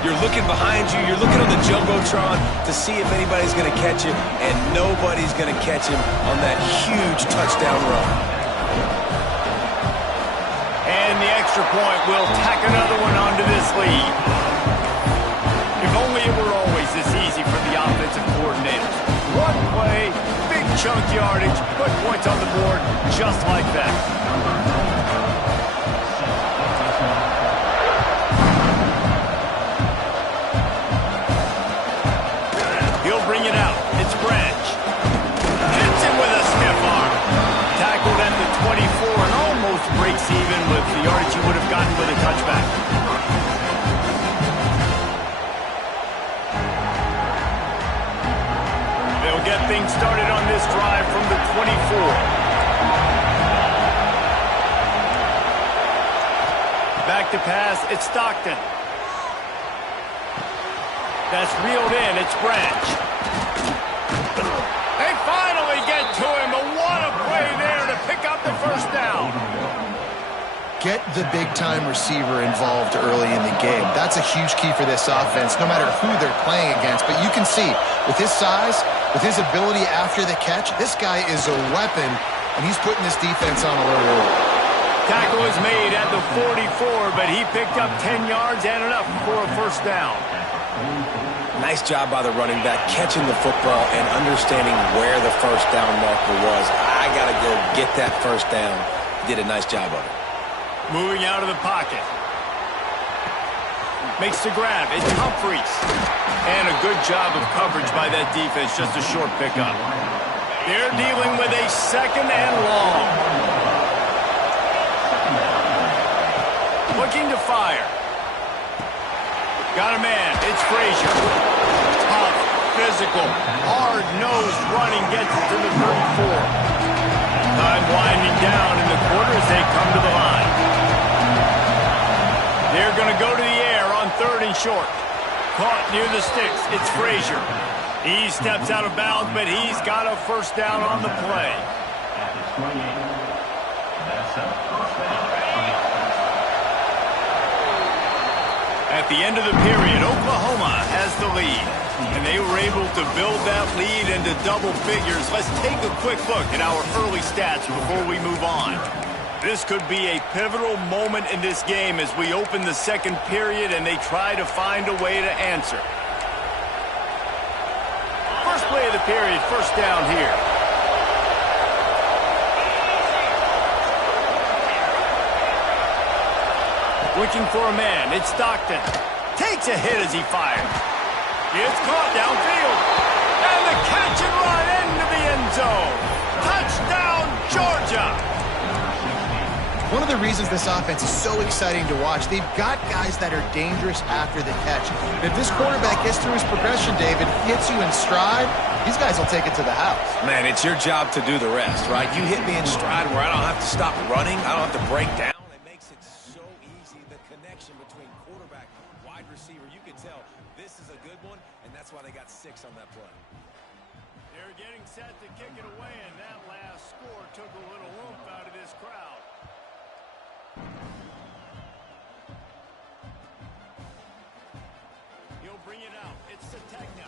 You're looking behind you. You're looking on the Jumbotron to see if anybody's going to catch him, and nobody's going to catch him on that huge touchdown run. And the extra point will tack another one onto this lead. If only it were always this easy for the offensive coordinators. One play, big chunk yardage, put points on the board just like that. He'll bring it out. It's Branch. Hits him with a stiff arm. Tackled at the 24 and almost breaks even with the yardage he would have gotten with a touchback. They'll get things started on this drive from the 24. Back to pass, it's Stockton. That's reeled in, it's Branch. They finally get to him, but what a play there to pick up the first down. Get the big-time receiver involved early in the game. That's a huge key for this offense, no matter who they're playing against. But you can see, with his size, with his ability after the catch, this guy is a weapon, and he's putting this defense on alert early. Tackle is made at the 44, but he picked up 10 yards and enough for a first down. Nice job by the running back, catching the football and understanding where the first down marker was. I got to go get that first down. He did a nice job of it. Moving out of the pocket. Makes the grab. It's Humphries. And a good job of coverage by that defense. Just a short pickup. They're dealing with a second and long. Looking to fire. Got a man. It's Frazier. Tough, physical, hard-nosed running gets it to the 34. Time winding down in the quarter as they come to the line. They're going to go to the air on 3rd and short. Caught near the sticks. It's Frazier. He steps out of bounds, but he's got a first down on the play. At the end of the period, Oklahoma has the lead. And they were able to build that lead into double figures. Let's take a quick look at our early stats before we move on. This could be a pivotal moment in this game as we open the second period and they try to find a way to answer. First play of the period, first down here. Looking for a man, it's Stockton. Takes a hit as he fires. It's caught downfield. And the catch and run into the end zone. Touchdown, Georgia. One of the reasons this offense is so exciting to watch, they've got guys that are dangerous after the catch. If this quarterback gets through his progression, David, hits you in stride, these guys will take it to the house. Man, it's your job to do the rest, right? You hit me in stride where I don't have to stop running. I don't have to break down. It makes it so easy. The connection between quarterback, wide receiver, you can tell this is a good one, and that's why they got 6 on that play. They're getting set to kick it away, and that last score took a little oomph out of this crowd. He'll bring it out. It's Sategna.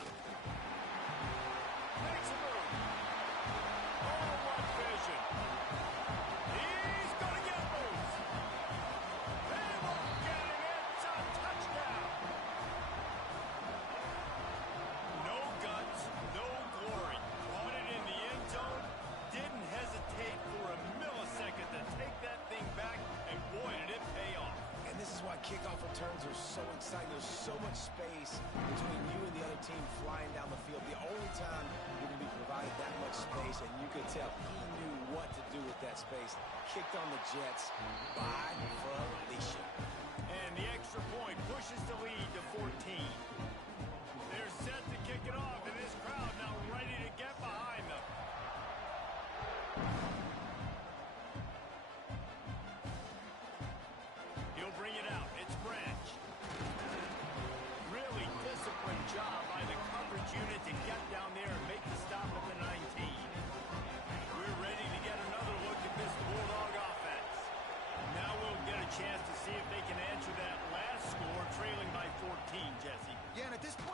Makes a move. Oh, what vision. He's going to get loose. They won't get it. It's a touchdown. No guts, no glory. Caught it in the end zone. Didn't hesitate for a millisecond to take that thing back, and boy, did it pay off. And this is why kickoff returns are so exciting. There's so much space between you and the other team flying down the field. The only time you're going to be provided that much space, and you could tell he knew what to do with that space. Kicked on the Jets by Felicia. And the extra point pushes the lead to 14. They're set to kick it off, and this crowd now ready to get behind them. He'll bring it out. It's Branch. Really disciplined job by the coverage unit to get down there and make the stop at the 19. We're ready to get another look at this Bulldog offense. Now we'll get a chance to see if they can answer that last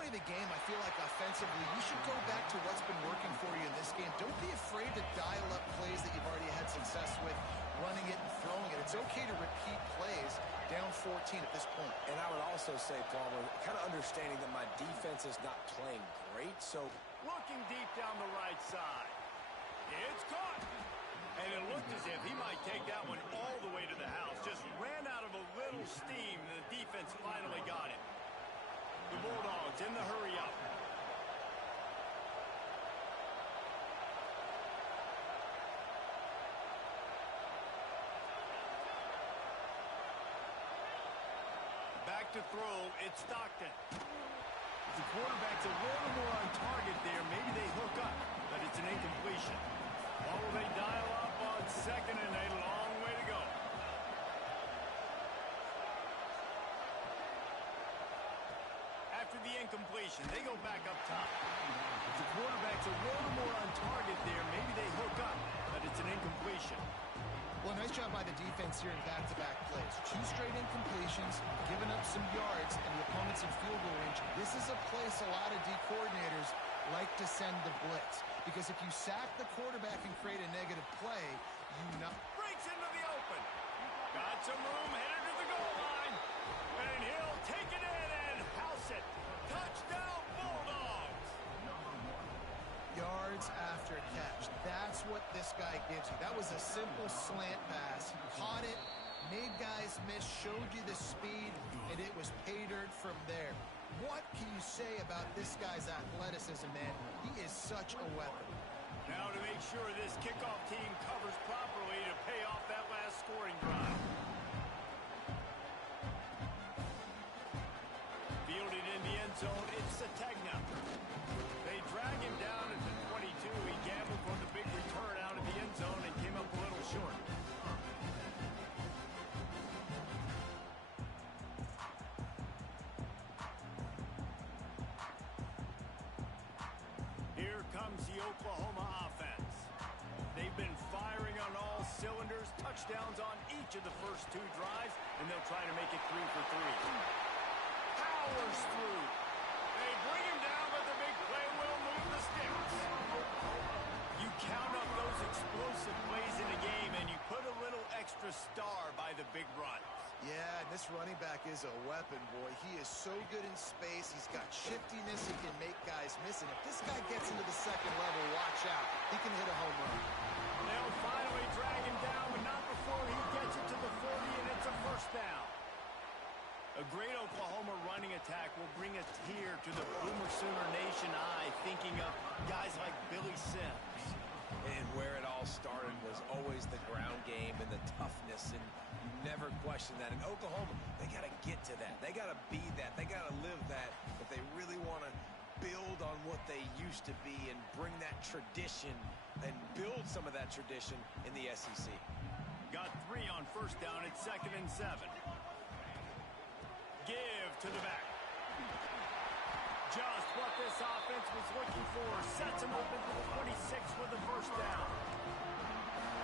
of the game, I feel like offensively, you should go back to what's been working for you in this game. Don't be afraid to dial up plays that you've already had success with, running it and throwing it. It's okay to repeat plays down 14 at this point. And I would also say, Palmer, kind of understanding that my defense is not playing great, so looking deep down the right side. It's caught. And it looked as if he might take that one all the way to the house. Just ran out of a little steam, and the defense finally got it. The Bulldogs in the hurry-up. Back to throw, it's Stockton. The quarterback's a little more on target there. Maybe they hook up, but it's an incompletion. Or will they dial up on second and a long way to go? After the incompletion, they go back up top. The quarterback's a little more on target there. Maybe they hook up, but it's an incompletion. Well, nice job by the defense here in back-to-back plays. 2 straight incompletions, giving up some yards, and the opponent's in field goal range. This is a place a lot of D coordinators like to send the blitz. Because if you sack the quarterback and create a negative play, you know... Breaks into the open. Got some room, headed to the goal line. And he'll take it in and house it. Touchdown, Bulldogs. Yards after catch. That's what this guy gives you. That was a simple slant pass. He caught it, made guys miss, showed you the speed, and it was pay dirt from there. What can you say about this guy's athleticism, man? He is such a weapon. Now to make sure this kickoff team covers properly to pay off that last scoring drive. Fielded in the end zone, it's Sategna. They drag him down at the 22. He gambled for the big return out of the end zone and came up a little short. Here comes the Oklahoma offense. They've been firing on all cylinders, touchdowns on each of the first 2 drives, and they'll try to make it 3 for 3. Powers through. They bring him down, but the big play will move the sticks. You count up those explosive plays in the game, and you put a little extra star by the big runs. Yeah, and this running back is a weapon, boy. He is so good in space. He's got shiftiness. He can make guys miss. And if this guy gets into the second level, watch out. He can hit a home run. They'll finally drag him down, but not before he gets it to the 40, and it's a first down. A great Oklahoma running attack will bring a tear to the Boomer Sooner Nation eye, thinking of guys like Billy Sims. And where it all started was always the ground game and the toughness, and you never question that. In Oklahoma, they got to get to that. They got to be that. They got to live that if they really want to build on what they used to be and bring that tradition and build some of that tradition in the SEC. Got 3 on first down. It's 2nd and 7. Give to the back. Just what this offense was looking for. Sets him open to the 26 with the first down.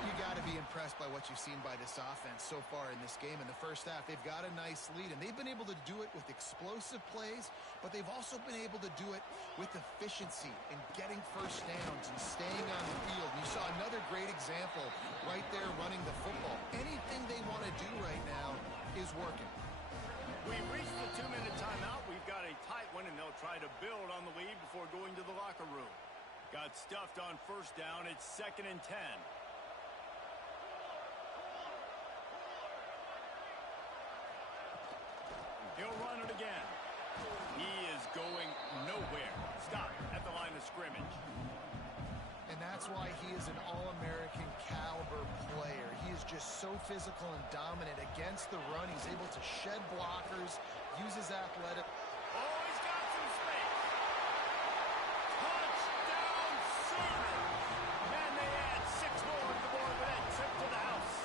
You got to be impressed by what you've seen by this offense so far in this game. In the first half, they've got a nice lead, and they've been able to do it with explosive plays, but they've also been able to do it with efficiency and getting first downs and staying on the field. You saw another great example right there running the football. Anything they want to do right now is working. We reached the 2-minute timeout. We've got a tight one, and they'll try to build on the lead before going to the locker room. Got stuffed on first down. It's 2nd and 10. He'll run it again. He is going nowhere. Stop at the line of scrimmage. And that's why he is an All-American caliber player. He is just so physical and dominant against the run. He's able to shed blockers, use his athletic. Oh, he's got some space. Touchdown, Sooners. And they add 6 more to the board with that trip to the house.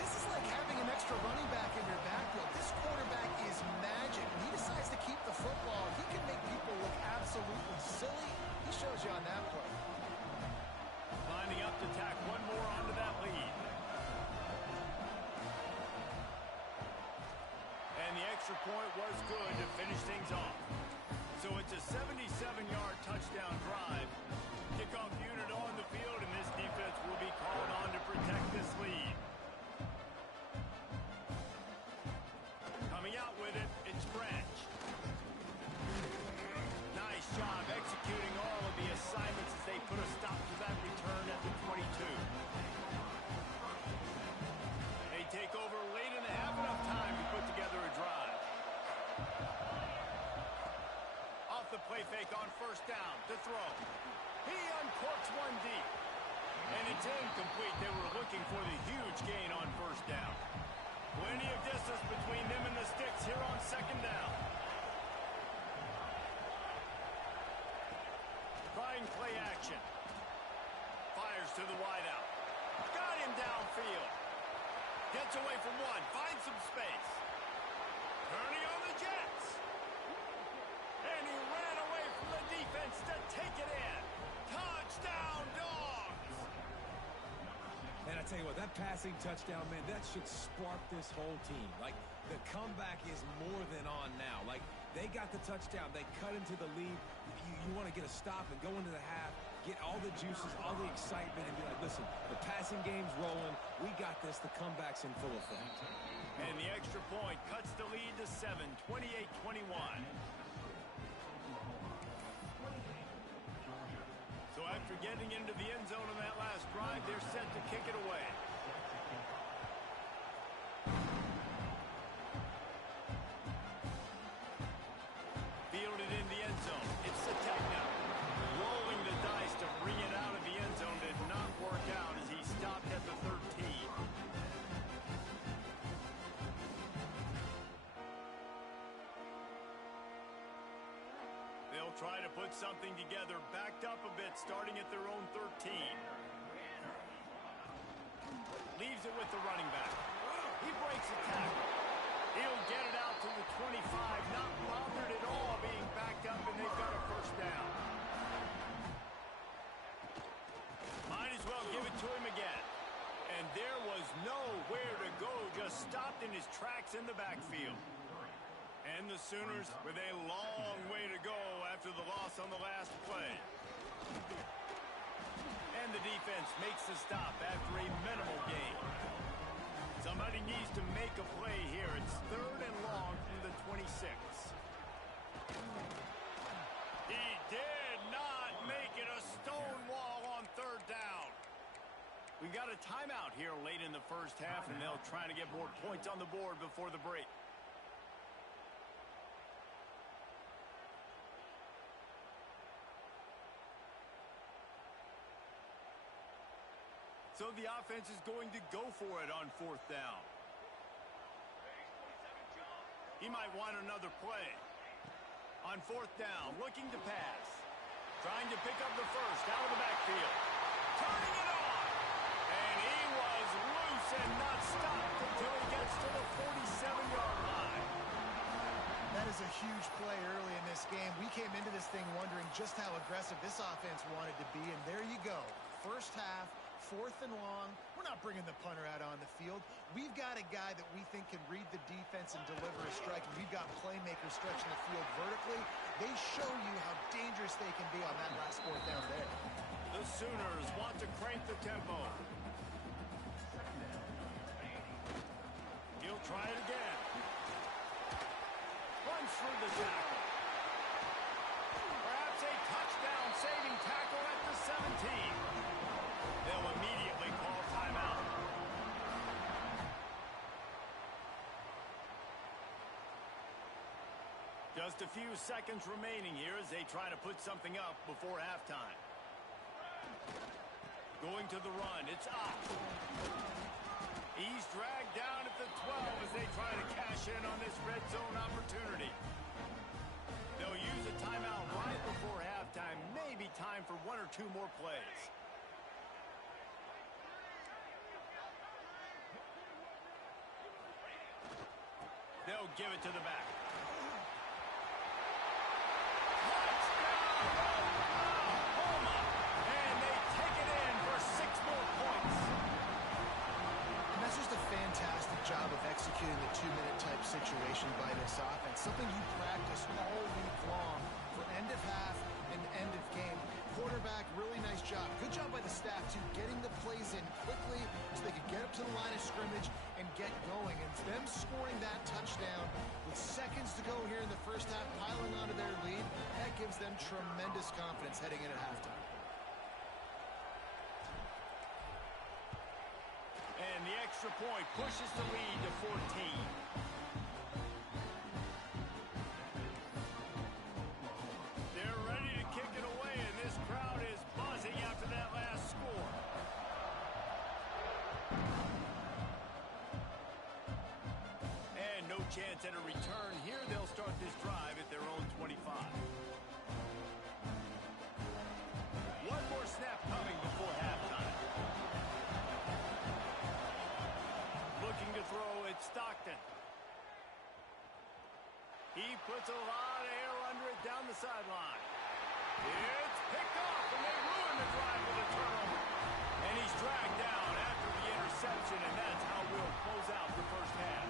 This is like having an extra running back in your backfield. This quarterback is magic. When he decides to keep the football, he can make people look absolutely silly. He shows you on that play. Lining up to tack one more onto that lead. And the extra point was good to finish things off. So it's a 77-yard touchdown drive. Kickoff unit on the field, and this defense will be called on to protect this lead. Coming out with it, it's Branch. Nice job executing all of the assignments as they put a stop to that return at the 22. They take over late in the half, enough time to put together a drive. Off the play fake on first down to throw. He uncorks one deep. And it's incomplete. They were looking for the huge gain on first down. Plenty of distance between them and the sticks here on second down. Trying play action. Fires to the wideout. Got him downfield. Gets away from one. Finds some space. Turning on the Jets. And he ran away from the defense to take it in. Touchdown, Dogs! And I tell you what, that passing touchdown, man, that should spark this whole team. Like, the comeback is more than on now. Like, they got the touchdown. They cut into the lead. You want to get a stop and go into the half, get all the juices, all the excitement, and be like, listen, the passing game's rolling. We got this. The comeback's in full effect. And the extra point cuts the lead to 7, 28-21. So after getting into the end zone on that last drive, they're set to kick it away. Fielded in the end zone. It's Sategna. Rolling the dice to bring it out of the end zone did not work out as he stopped at the 13. They'll try to put something together, backed up a bit, starting at their own 13. Leaves it with the running back. He breaks a tackle. He'll get it out to the 25, not bothered at all being backed up, and they've got a first down. Might as well give it to him again. And there was nowhere to go, just stopped in his tracks in the backfield. And the Sooners with a long way to go after the loss on the last play. And the defense makes the stop after a minimal gain. Somebody needs to make a play here. It's 3rd and long from the 26. He did not make it a stone wall on 3rd down. We got a timeout here late in the first half, and they'll try to get more points on the board before the break. So the offense is going to go for it on 4th down. He might want another play. On 4th down, looking to pass. Trying to pick up the first out of the backfield. Turning it on! And he was loose and not stopped until he gets to the 47-yard line. That is a huge play early in this game. We came into this thing wondering just how aggressive this offense wanted to be, and there you go. First half, 4th and long. We're not bringing the punter out on the field. We've got a guy that we think can read the defense and deliver a strike, and we've got playmakers stretching the field vertically. They show you how dangerous they can be on that last 4th down there. The Sooners want to crank the tempo. He'll try it again. Runs through the tackle. Perhaps a touchdown-saving tackle at the 17. They'll immediately call timeout. Just a few seconds remaining here as they try to put something up before halftime. Going to the run, it's Ott. He's dragged down at the 12 as they try to cash in on this red zone opportunity. They'll use a timeout right before halftime. Maybe time for 1 or 2 more plays. They'll give it to the back. Touchdown, Oklahoma! And they take it in for 6 more points. And that's just a fantastic job of executing the 2-minute type situation by this offense. Something you practice all week long for end of half and end of game. Quarterback, really nice job. Good job by the staff, too, getting the plays in quickly so they could get up to the line of scrimmage and get going. And them scoring that touchdown with seconds to go here in the first half, piling onto their lead, that gives them tremendous confidence heading in at halftime. And the extra point pushes the lead to 14. They're ready to kick it away, and this crowd is buzzing after that last score. And no chance at a return here. They'll start this drive at their own 25. One more snap coming before halftime. Looking to throw, it's Stockton. He puts a lot of air under it down the sideline. It's picked off, and they ruin the drive with a turnover. And he's dragged down after the interception, and that's how we'll close out the first half.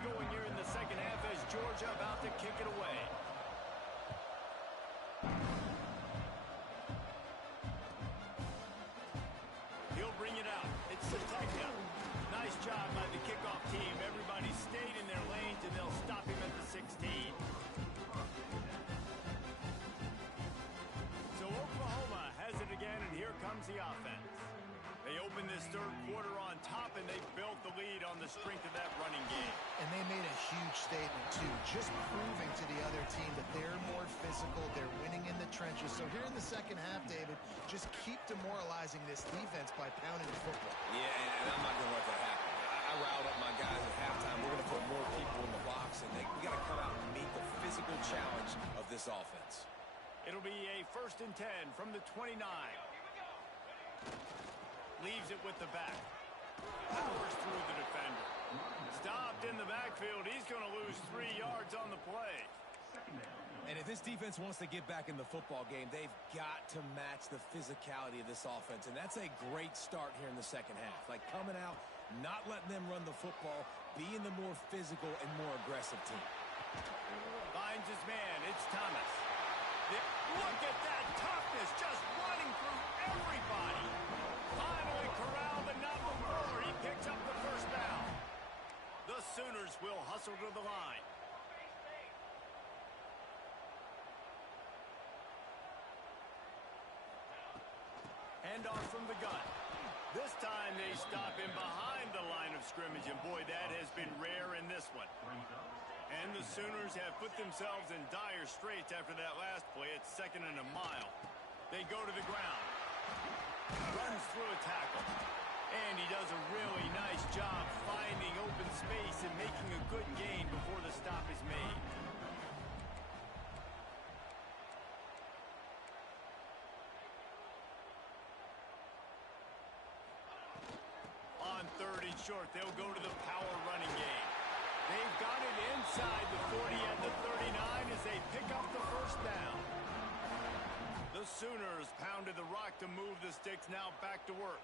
Going here in the second half as Georgia about to kick it away. He'll bring it out. It's Sategna. Nice job by the kickoff team. Everybody stayed in their lanes, and they'll stop him at the 16. So Oklahoma has it again, and here comes the offense. They opened this third quarter on top, and they built the lead on the strength of that running game. And they made a huge statement, too, just proving to the other team that they're more physical, they're winning in the trenches. So here in the second half, David, just keep demoralizing this defense by pounding the football. Yeah, and I'm not going to let that happen. I riled up my guys at halftime. We're going to put more people in the box, and we got to come out and meet the physical challenge of this offense. It'll be a 1st and 10 from the 29. Leaves it with the back. Powers through the defender. Stopped in the backfield. He's going to lose 3 yards on the play. And if this defense wants to get back in the football game, they've got to match the physicality of this offense. And that's a great start here in the second half. Like coming out, not letting them run the football, being the more physical and more aggressive team. Finds his man. It's Thomas. Look at that toughness, just running through everybody. Finally corralled, but not before. He picks up the first down. The Sooners will hustle to the line. Handoff from the gun. This time they stop him behind the line of scrimmage, and boy, that has been rare in this one. And the Sooners have put themselves in dire straits after that last play. It's 2nd and a mile. They go to the ground. Runs through a tackle. And he does a really nice job finding open space and making a good gain before the stop is made. On 3rd and short, they'll go to the power running game. They've got it inside the 40 and the 39 as they pick up the first down. The Sooners pounded the rock to move the sticks, now back to work.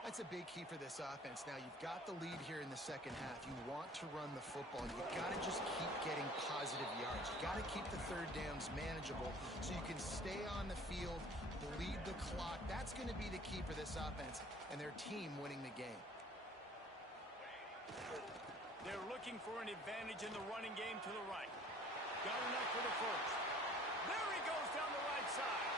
That's a big key for this offense. Now, you've got the lead here in the second half. You want to run the football. You've got to just keep getting positive yards. You've got to keep the third downs manageable so you can stay on the field, bleed the clock. That's going to be the key for this offense and their team winning the game. They're looking for an advantage in the running game to the right. Got enough for the first. There he goes down the right side.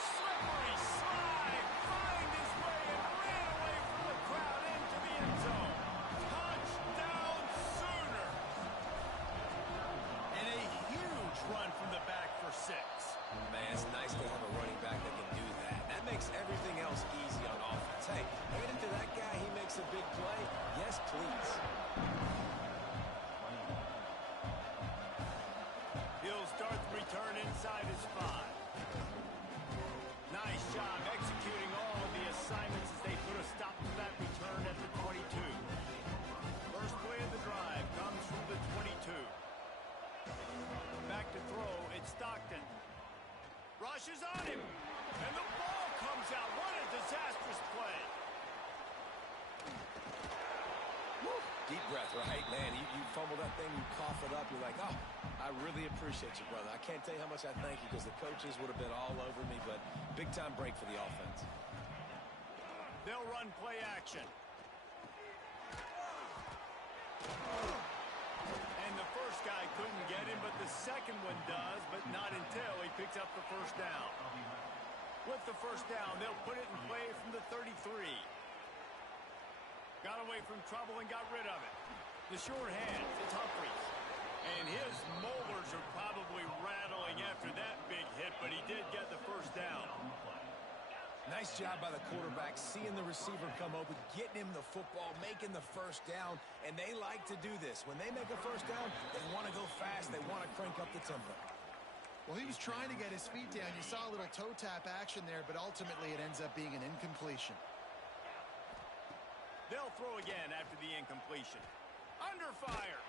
Slippery slide. Find his way and ran away from the crowd into the end zone. Touchdown Sooner. And a huge run from the back for 6. Man, it's nice to have a running back that can do that. That makes everything else easy on offense. Hey, hand it to that guy, he makes a big play. Yes, please. He'll start the return inside inside his 5. Nice job executing all of the assignments as they put a stop to that return at the 22. First play of the drive comes from the 22. Back to throw, it's Stockton. Rushes on him, and the ball comes out. What a disastrous play. Woo. Deep breath, right? Man, you fumble that thing, you cough it up, you're like, oh, I really appreciate you, brother. I can't tell you how much I thank you because the coaches would have been all over me, but big-time break for the offense. They'll run play action. And the first guy couldn't get him, but the second one does, but not until he picks up the first down. With the first down, they'll put it in play from the 33. Got away from trouble and got rid of it. The short hands, it's Humphries. And his molars are probably rattling after that big hit, but he did get the first down. Nice job by the quarterback, seeing the receiver come open, getting him the football, making the first down, and they like to do this. When they make a first down, they want to go fast, they want to crank up the tempo. Well, he was trying to get his feet down. You saw a little toe tap action there, but ultimately it ends up being an incompletion. They'll throw again after the incompletion. Under fire.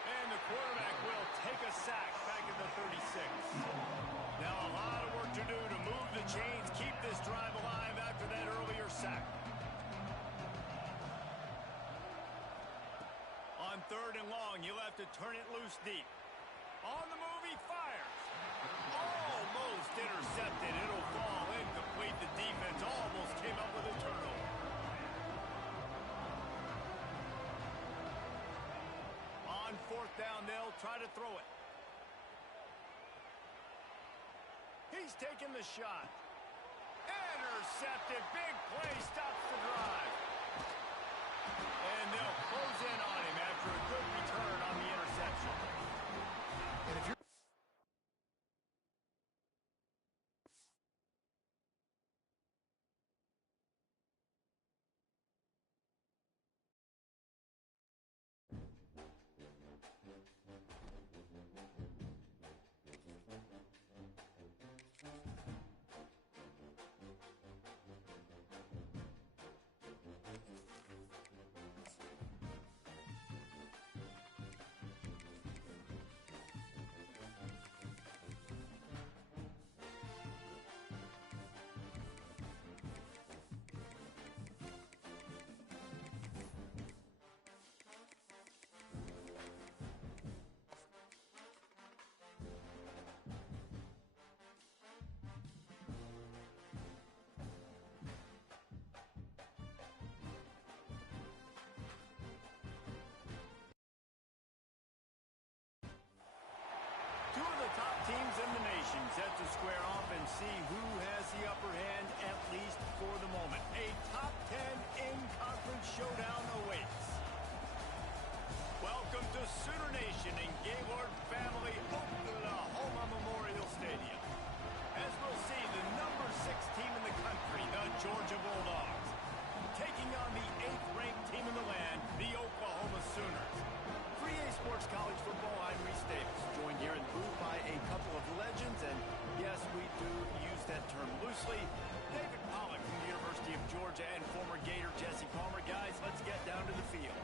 And the quarterback will take a sack back at the 36. Now a lot of work to do to move the chains, keep this drive alive after that earlier sack. On 3rd and long, you'll have to turn it loose deep. On the move, he fires. Almost intercepted. It'll fall incomplete. The defense almost came up with a turnover. On 4th down, they'll try to throw it. He's taking the shot. Intercepted. Big play stops the drive. And they'll close in on him after a good return on the interception. And if you're Two of the top teams in the nation set to square off and see who has the upper hand, at least for the moment. A top 10 in-conference showdown awaits. Welcome to Sooner Nation in Gaylord Family Oklahoma Memorial Stadium. As we'll see, the number 6 team in the country, the Georgia Bulldogs, taking on the 8th-ranked team in the land, the Oklahoma Sooners. 3A Sports College Football, I'm Reese Davis, joined here in the booth by a couple of legends, and yes, we do use that term loosely. David Pollack from the University of Georgia and former Gator Jesse Palmer. Guys, let's get down to the field.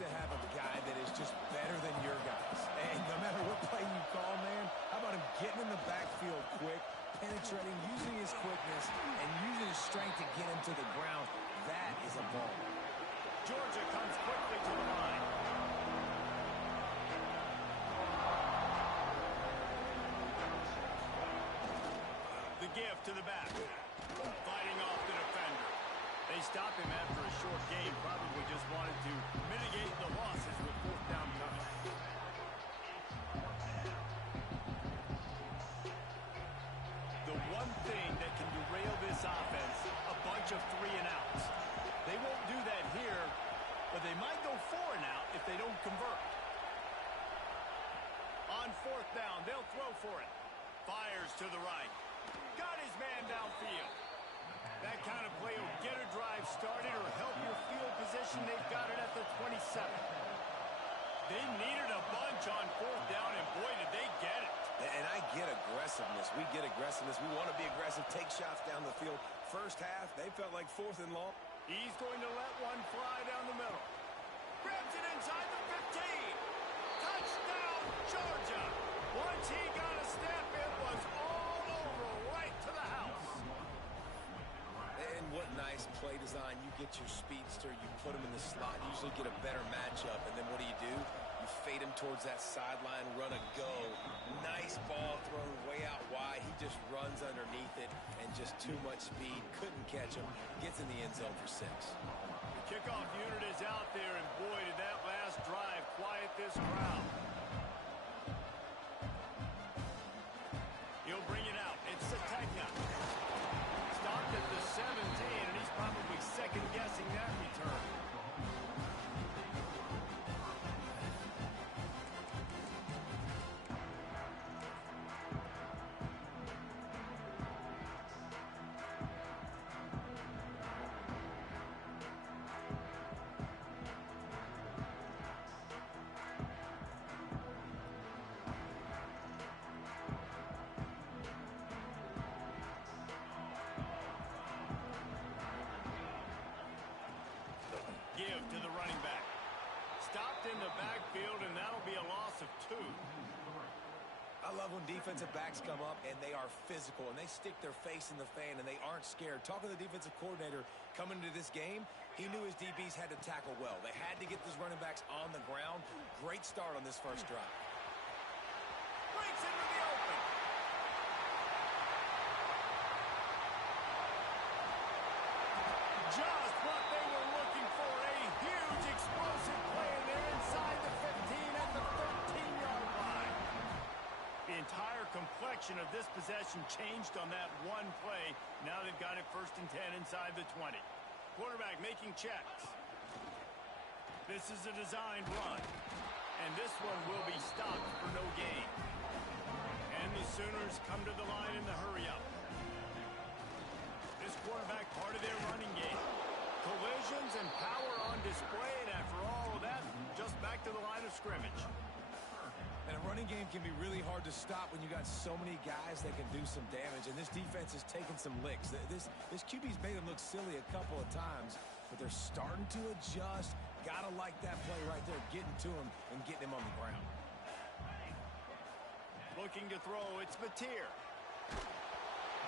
to have a guy that is just better than your guys. And no matter what play you call, man, how about him getting in the backfield quick, penetrating, using his quickness, and using his strength to get him to the ground? That is a ball. Georgia comes quickly to the line. The give to the back. Fighting off the defender. They stop him after a short game. Probably just wanted to mitigate the losses with fourth down coming. The one thing that can derail this offense, a bunch of 3-and-outs. They won't do that here, but they might go 4-and-out if they don't convert. On fourth down, they'll throw for it. Fires to the right. Got his man downfield. That kind of play will get a drive started or help your field position. They've got it at the 27. They needed a bunch on fourth down, and boy, did they get it. And I get aggressiveness. We get aggressiveness. We want to be aggressive, take shots down the field. First half, they felt like 4th and long. He's going to let one fly down the middle. Grabs it inside the 15. Touchdown, Georgia. Once he got a step, it was all over, right to the house. And what nice play design. You get your speedster, you put him in the slot, usually get a better matchup, and then what do? You fade him towards that sideline, run a go. Nice ball thrown way out wide. He just runs underneath it, and just too much speed. Couldn't catch him. Gets in the end zone for 6. The kickoff unit is out there, and boy, did that last drive quiet this crowd. He'll bring it out. It's Sategna. Stopped at the 17, and he's probably second-guessing that return. Give to the running back. Stopped in the backfield, and that'll be a loss of 2. I love when defensive backs come up and they are physical and they stick their face in the fan and they aren't scared. Talking to the defensive coordinator coming into this game, he knew his DBs had to tackle well. They had to get those running backs on the ground. Great start on this first drive. Breaks into the open. Just what they were looking for. A huge explosive play, and they're inside the 15 at the 13-yard line. The entire complexion of this possession changed on that one play. Now they've got it 1st and 10 inside the 20. Quarterback making checks. This is a designed run, and this one will be stopped for no gain. And the Sooners come to the line in the hurry-up. This quarterback part of their running game. Collisions and power on display, and after all of that, just back to the line of scrimmage. And a running game can be really hard to stop when you got so many guys that can do some damage. And this defense is taking some licks. This QB's made them look silly a couple of times, but they're starting to adjust. Gotta like that play right there, getting to him and getting him on the ground. Looking to throw, it's Mateer.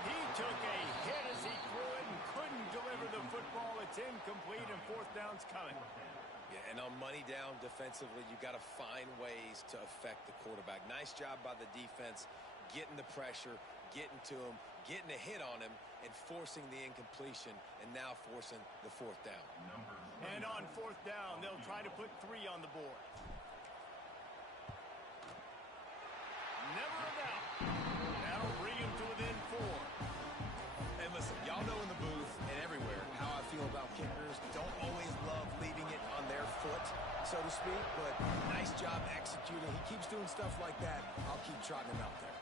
He took a hit as he threw it and couldn't deliver the football. It's incomplete, and 4th down's coming. Yeah, and on money down defensively, you got to find ways to affect the quarterback. Nice job by the defense, getting the pressure, getting to him, getting a hit on him, and forcing the incompletion, and now forcing the 4th down. And on 4th down, they'll try to put 3 on the board. Never a doubt. That'll bring him to within 4. And listen, y'all know in the booth and everywhere how I feel about kickers. Don't always love leaving it on their foot, so to speak, but nice job executing. He keeps doing stuff like that. I'll keep trotting him out there.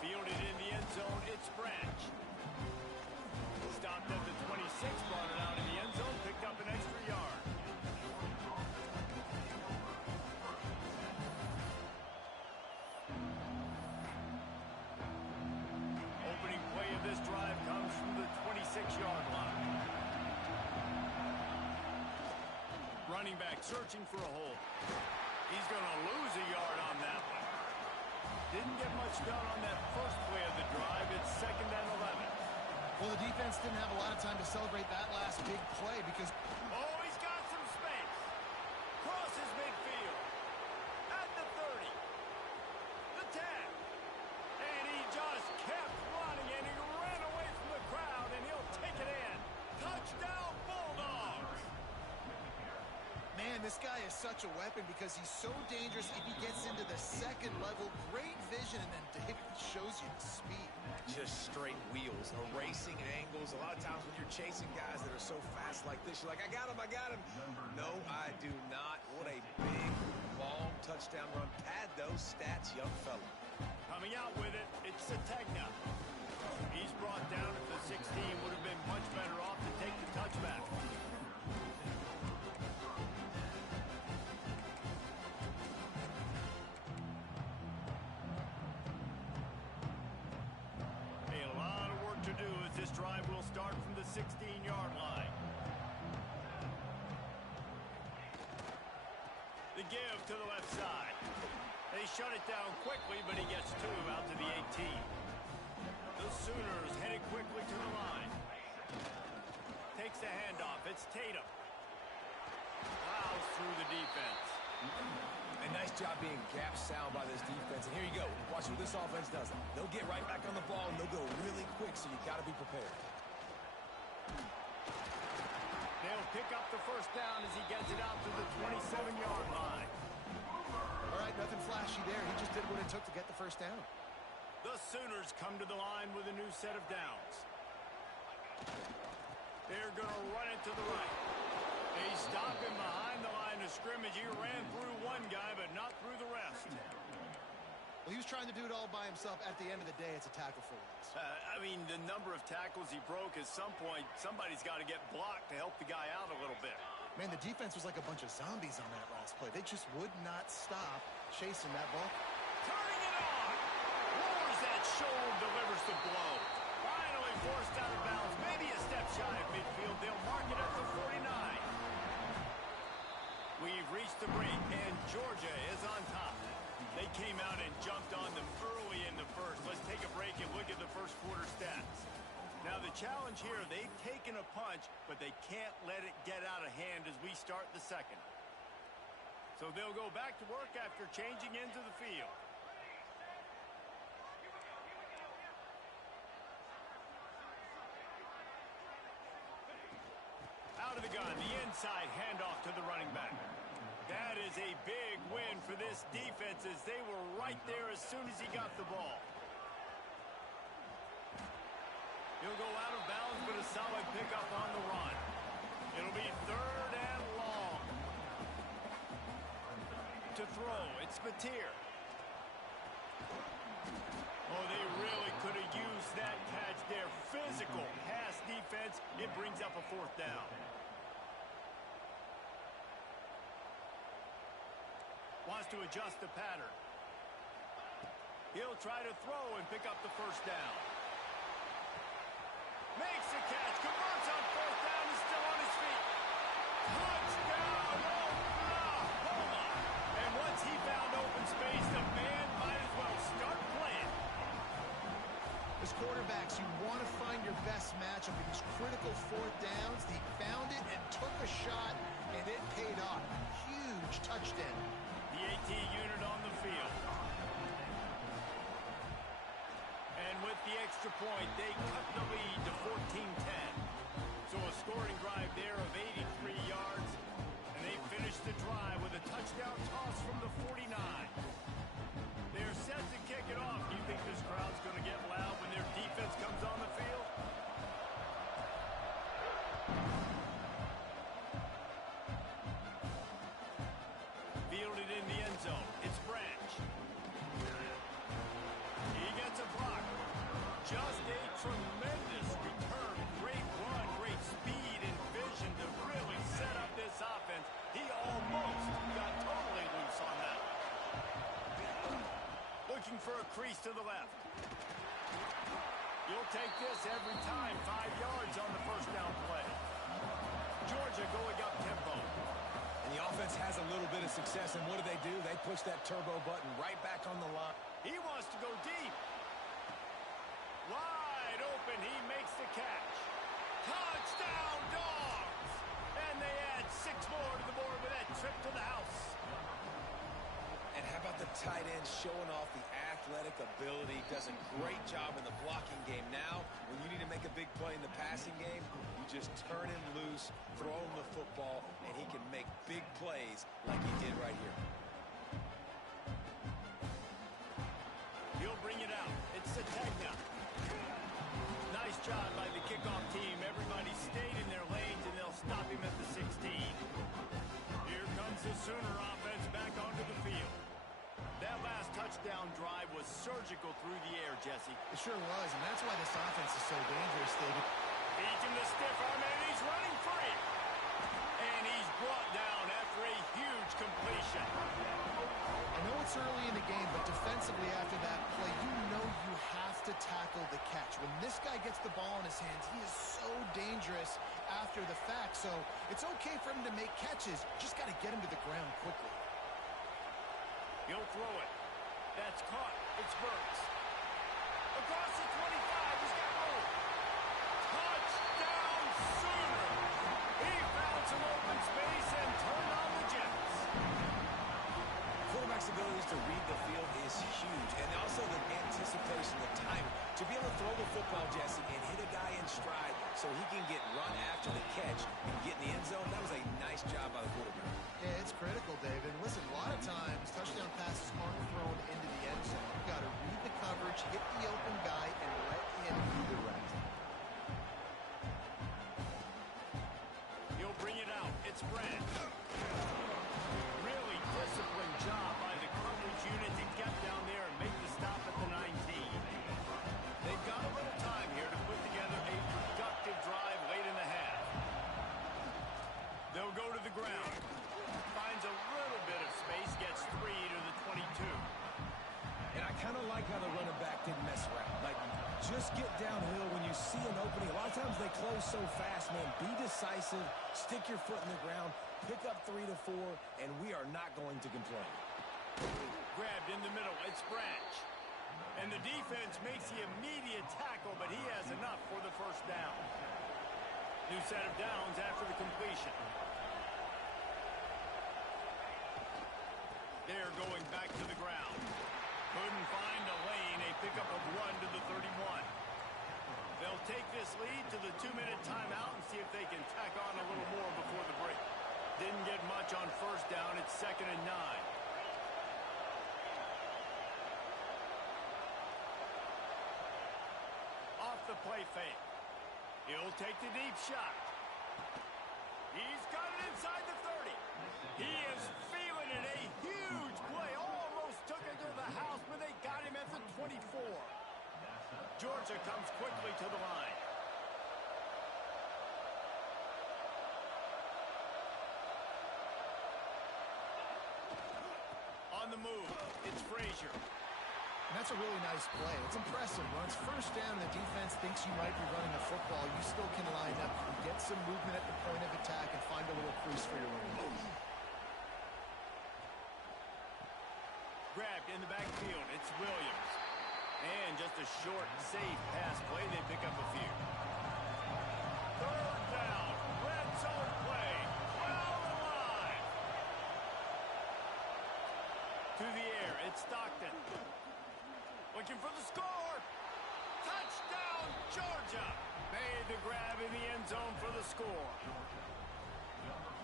Fielded in the end zone, it's Branch. Stopped at the 26, brought it out in the end zone, picked up an extra yard. Opening play of this drive comes from the 26-yard line. Running back searching for a hole. He's going to lose a yard on that one. Didn't get much done on that first play of the drive. It's 2nd and 11. Well, the defense didn't have a lot of time to celebrate that last big play because... Oh, he's got some space. Crosses midfield. At the 30. The 10. And he just kept running, and he ran away from the crowd, and he'll take it in. Touchdown, Bulldogs. Man, this guy is such a weapon because he's so dangerous if he gets into the second level. Great vision, and then David shows you the speed. Just straight wheels, erasing angles. A lot of times when you're chasing guys that are so fast like this, you're like, I got him, I got him. No, I do not. What a big, long touchdown run. Pad those stats, young fella. Coming out with it, it's Sategna. He's brought down at the 16. Would have been much better off to take the touchback. A lot of work to do as this drive will start from the 16-yard line. The give to the left side. They shut it down quickly, but he gets 2 out to the 18. The Sooners headed quickly to the line. Takes the handoff. It's Tatum. Plows through the defense. A nice job being gap sound by this defense. And here you go. Watch what this offense does. They'll get right back on the ball, and they'll go really quick, so you got to be prepared. They'll pick up the first down as he gets it out to the 27-yard line. All right, nothing flashy there. He just did what it took to get the first down. The Sooners come to the line with a new set of downs. They're going to run it to the right. They stop him behind the line of scrimmage. He ran through one guy, but not through the rest. Well, he was trying to do it all by himself. At the end of the day, it's a tackle for loss. I mean, the number of tackles he broke, at some point, somebody's got to get blocked to help the guy out a little bit. Man, the defense was like a bunch of zombies on that last play. They just would not stop chasing that ball. Turning it on! Lowers that shoulder, delivers the blow. Finally forced out of bounds. Maybe a step shy of midfield. They'll mark it at the 49. We've reached the break, and Georgia is on top. They came out and jumped on them early in the first. Let's take a break and look at the first quarter stats. Now, the challenge here, they've taken a punch, but they can't let it get out of hand as we start the second. So they'll go back to work after changing into the field. Out of the gun, the inside handoff to the running back. That is a big win for this defense as they were right there as soon as he got the ball. He'll go out of bounds, but a solid pickup on the run. It'll be 3rd and long. To throw, it's Mateer. Oh, they really could have used that catch there. Physical pass defense. It brings up a 4th down. Wants to adjust the pattern. He'll try to throw and pick up the first down. Makes the catch, converts on 4th down, he's still on his feet. Touchdown, Oklahoma! And once he found open space, the man might as well start playing. As quarterbacks, you want to find your best matchup in these critical 4th downs. He found it and took a shot, and it paid off. Huge touchdown. The AT unit on the field. And with the extra point, they cut the lead to 14-10. So a scoring drive there of 83 yards. And they finish the drive with a touchdown toss from the 49. They're set to kick it off. Do you think this crowd's going to get loud when their defense comes on the field? Fielded in the end zone. It's Branch. He gets a block. Just a tremendous return. Great run, great speed and vision to really set up this offense. He almost got totally loose on that. Looking for a crease to the left. You'll take this every time. 5 yards on the first down play. Georgia going up tempo. And The offense has a little bit of success, and what do? They push that turbo button right back on the line. He wants to go deep. Wide open, he makes the catch. Touchdown, Dogs! And they add 6 more to the board with that trip to the house. And how about the tight end showing off the athletic ability? Does a great job in the blocking game. Now, when you need to make a big play in the passing game, you just turn him loose, throw him the football, and he can make big plays like he did right here. He'll bring it out. It's Sategna. Nice job by the kickoff team. Everybody stayed in their lanes, and they'll stop him at the 16. Here comes the Sooner offense back onto the field. That last touchdown drive was surgical through the air, Jesse. It sure was, and that's why this offense is so dangerous, David. Feeds him the stiff arm, and he's running free. And he's brought down after a huge completion. I know it's early in the game, but defensively after that play, you know you have to tackle the catch. When this guy gets the ball in his hands, he is so dangerous after the fact. So it's okay for him to make catches. Just got to get him to the ground quickly. He'll throw it. That's caught. It's Burks. Across the 25. He's got room. Touchdown, Sooner. He found some open space and turned on the Jets. Quarterback's ability to read the field is huge, and also the anticipation, the time to be able to throw the football, Jesse, and hit a guy in stride so he can get run after the catch and get in the end zone. That was a nice job by the quarterback. Yeah, it's critical, David. Listen, a lot of times touchdown passes aren't thrown into the end zone. You've got to read the coverage, hit the open guy, and let him do the rest. He'll bring it out. It's Brent. Really disciplined job by the coverage unit to get down there and make the stop at the 19. They've got a little time here to put together a productive drive late in the half. They'll go to the ground. Finds a little bit of space, gets 3 to the 22. And I kind of like how the running back didn't mess around. Like, just get downhill when you see an opening. A lot of times they close so fast, man. Be decisive, stick your foot in the ground, pick up 3 to 4, and we are not going to complain. Grabbed in the middle. It's Branch. And the defense makes the immediate tackle, but he has enough for the first down. New set of downs after the completion. They're going back to the ground. Couldn't find a lane. A pickup of 1 to the 31. They'll take this lead to the 2-minute timeout and see if they can tack on a little more before the break. Didn't get much on first down. It's 2nd and 9. Off the play fake. He'll take the deep shot. He's got it inside the 30. He is feeling it. A huge play. Almost took it to the house, but they got him at the 24. Georgia comes quickly to the line. On the move, it's Frazier. And that's a really nice play. It's impressive. When it's first down and the defense thinks you might be running a football, you still can line up. You can get some movement at the point of attack and find a little crease for your running. Grabbed in the backfield. It's Williams. And just a short, safe pass play. They pick up a few. 3rd down. Red zone play. Well alive. To the air. It's Stockton. Looking for the score. Touchdown, Georgia. Made the grab in the end zone for the score.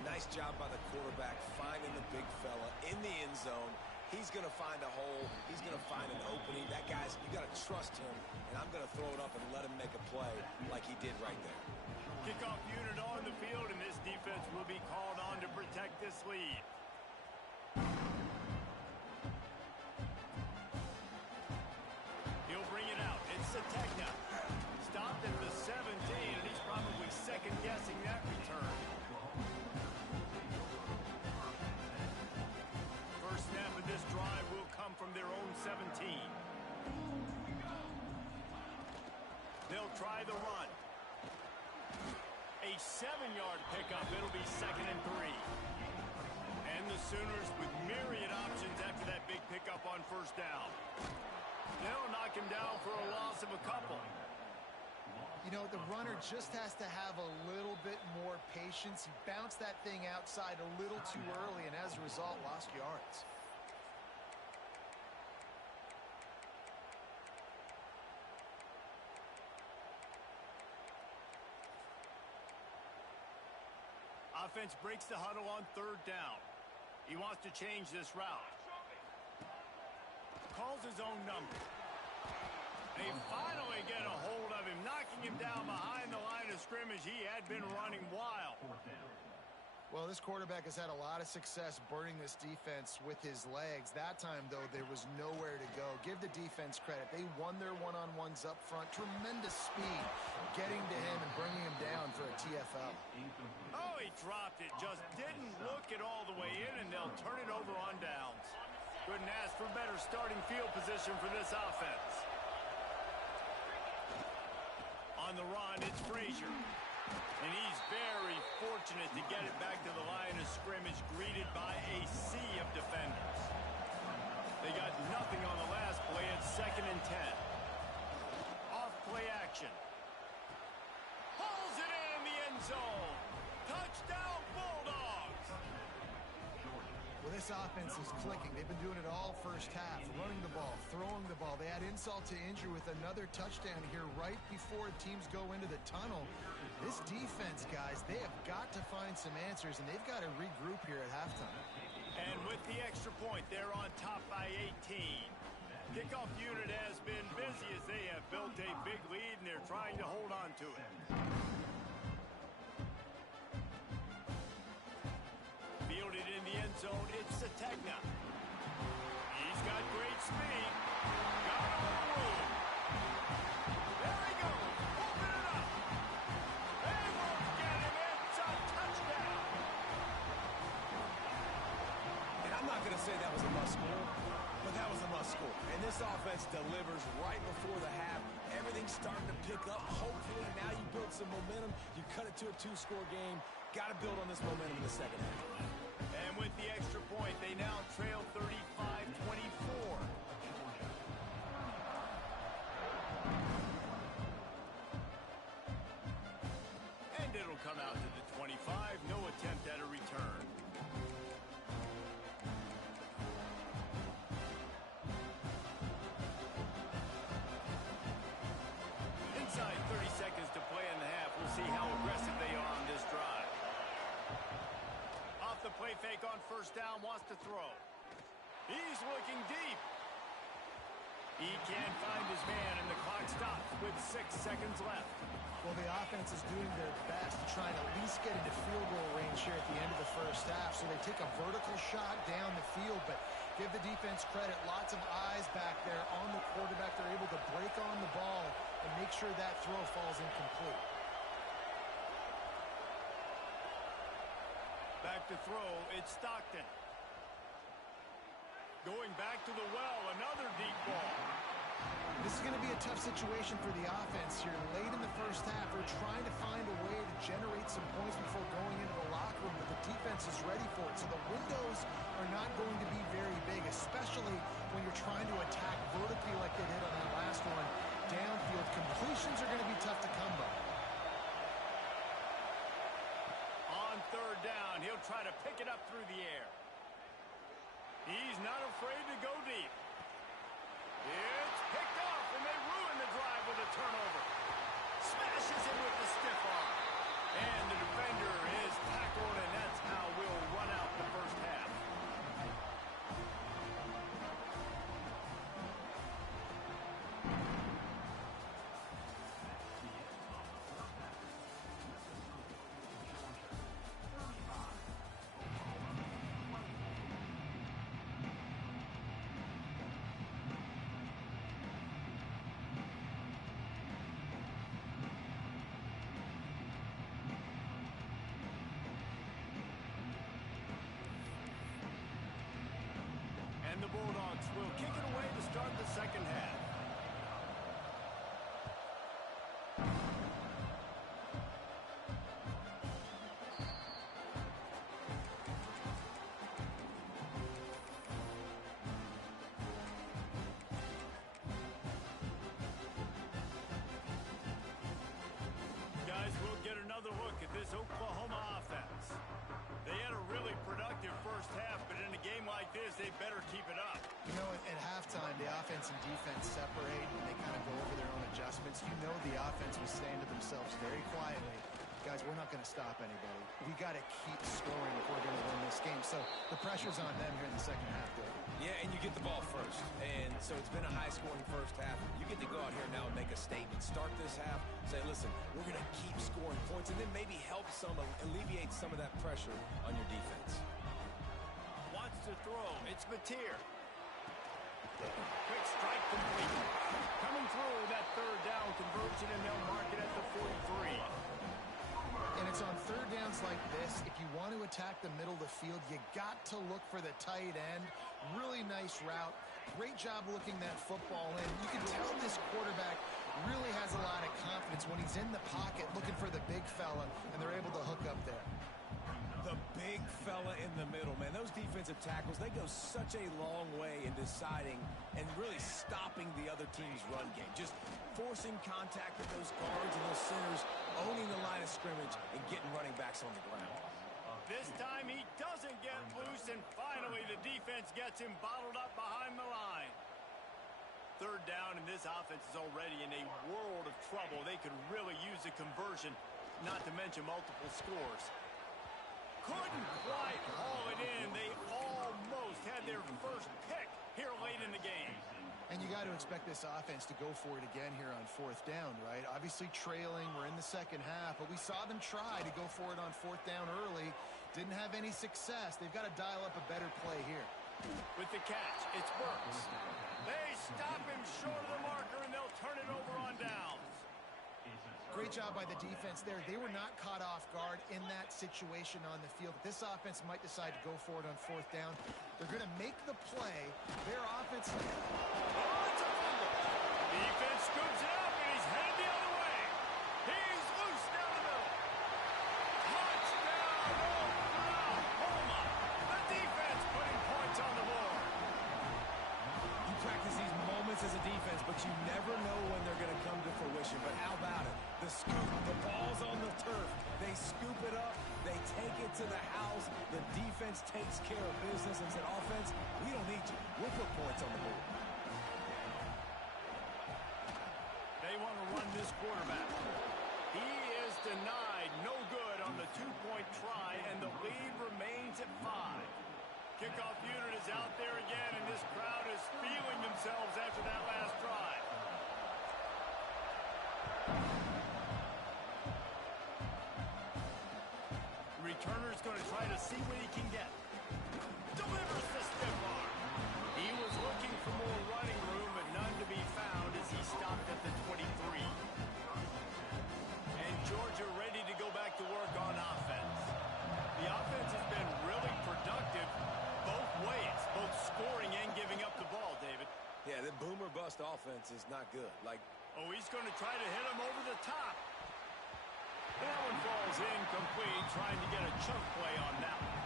Nice job by the quarterback finding the big fella in the end zone. He's going to find a hole. He's going to find an opening. That guy's, you got to trust him, and I'm going to throw it up and let him make a play like he did right there. Kickoff unit on the field, and this defense will be called on to protect this lead. He'll bring it out. It's Sategna. Stopped at the 17, and he's probably second-guessing that return. First snap of this drive will come from their own 17. They'll try the run. A 7-yard pickup. It'll be 2nd and 3. the Sooners with myriad options after that big pickup on first down. They'll knock him down for a loss of a couple. You know, the runner just has to have a little bit more patience. He bounced that thing outside a little too early, and as a result, lost yards. Offense breaks the huddle on third down. He wants to change this route. Calls his own number. They finally get a hold of him, knocking him down behind the line of scrimmage. He had been running wild. Well, this quarterback has had a lot of success burning this defense with his legs. That time, though, there was nowhere to go. Give the defense credit. They won their one-on-ones up front. Tremendous speed getting to him and bringing him down for a TFL. Oh, he dropped it. Just didn't look it all the way in, and they'll turn it over on downs. Couldn't ask for better starting field position for this offense. On the run, it's Frazier. And he's very fortunate to get it back to the line of scrimmage, greeted by a sea of defenders. They got nothing on the last play. It's 2nd and 10. Off play action. Pulls it in the end zone. Touchdown, Bulldogs. Well, this offense is clicking. They've been doing it all first half, running the ball, throwing the ball. They had insult to injury with another touchdown here right before teams go into the tunnel. This defense, guys, they have got to find some answers, and they've got to regroup here at halftime. And with the extra point, they're on top by 18. Kickoff unit has been busy as they have built a big lead, and they're trying to hold on to it. Fielded in the end zone, it's Sategna. He's got great speed. Got all the room. There he goes. Open it up. They won't get him. It's a touchdown. And I'm not going to say that was a must score, but that was a must score. And this offense delivers right before the half. Everything's starting to pick up. Hopefully now you build some momentum. You cut it to a 2-score game. Got to build on this momentum in the second half. And with the extra point, they now trail 35-24. And it'll come out to the 25. No attempt at a return. Inside 30 seconds to play in the half. We'll see how aggressive they are on this drive. Off the play fake on first down, wants to throw. He's looking deep. He can't find his man, and the clock stops with 6 seconds left. Well, the offense is doing their best to try and at least get into field goal range here at the end of the first half. So they take a vertical shot down the field, but give the defense credit. Lots of eyes back there on the quarterback. They're able to break on the ball and make sure that throw falls incomplete. Back to throw, it's Stockton. Going back to the well, another deep ball. This is going to be a tough situation for the offense here. Late in the first half, they're trying to find a way to generate some points before going into the locker room, but the defense is ready for it. So the windows are not going to be very big, especially when you're trying to attack vertically like they did on that last one. Downfield completions are going to be tough to come by. Third down, he'll try to pick it up through the air. He's not afraid to go deep. It's picked off, and they ruin the drive with a turnover. Smashes him with the stiff arm. And the defender is tackled, and that's how we'll run out the first half. And the Bulldogs will kick it away to start the second half. this Oklahoma offense. They had a really productive first half, but in a game like this, they better keep it up. You know, at halftime, the offense and defense separate, and they kind of go over their own adjustments. You know the offense was saying to themselves very quietly, guys, we're not going to stop anybody. We got to keep scoring if we're going to win this game. So the pressure's on them here in the second half, Dave. Yeah, and you get the ball first. And so it's been a high-scoring first half. You get to go out here now and make a statement. Start this half, say, listen, we're going to keep scoring points, and then maybe help alleviate some of that pressure on your defense. Wants to throw. It's Mateer. Quick strike complete. Coming through that third down conversion, and they'll mark it at the 43. And it's on third downs like this. If you want to attack the middle of the field, you got to look for the tight end. Really nice route. Great job looking that football in. You can tell this quarterback really has a lot of confidence when he's in the pocket looking for the big fella, and they're able to hook up there. The big fella in the middle, man. Those defensive tackles, they go such a long way in deciding and really stopping the other team's run game. Just forcing contact with those guards and those centers, owning the line of scrimmage, and getting running backs on the ground. This time he doesn't get loose, and finally the defense gets him bottled up behind the line. Third down, and this offense is already in a world of trouble. They could really use a conversion, not to mention multiple scores. Couldn't quite haul it in. They almost had their first pick here late in the game. And you got to expect this offense to go for it again here on fourth down, right? Obviously trailing, we're in the second half, but we saw them try to go for it on fourth down early. Didn't have any success. They've got to dial up a better play here. With the catch, it's Burks. They stop him short of the marker, and they'll turn it over on downs. Great job by the defense there. They were not caught off guard in that situation on the field. But this offense might decide to go for it on fourth down. They're going to make the play. Their offense... Oh, it's a fumble. Defense scoops it up, and he's headed the other way. He's loose down the middle. Touchdown, Oklahoma. The defense putting points on the board. You practice these moments as a defense, but you never know when they're going to come to fruition. But how about it? The scoop, the ball's on the turf. They scoop it up. They take it to the house. The defense takes care of business and said, offense, we don't need you. We'll put points on the board. They want to run this quarterback. He is denied. No good on the two-point try, and the lead remains at 5. Kickoff unit is out there again, and this crowd is feeling themselves after that last drive. The returner's going to try to see what he can get. Delivers the stiff arm. He was looking for more running room, but none to be found as he stopped at the 23. And Georgia ready to go back to work on offense. The offense has been really productive both ways, both scoring and giving up the ball, David. Yeah, the boomer bust offense is not good. Oh, he's going to try to hit him over the top. That one falls incomplete, trying to get a chunk play on that one.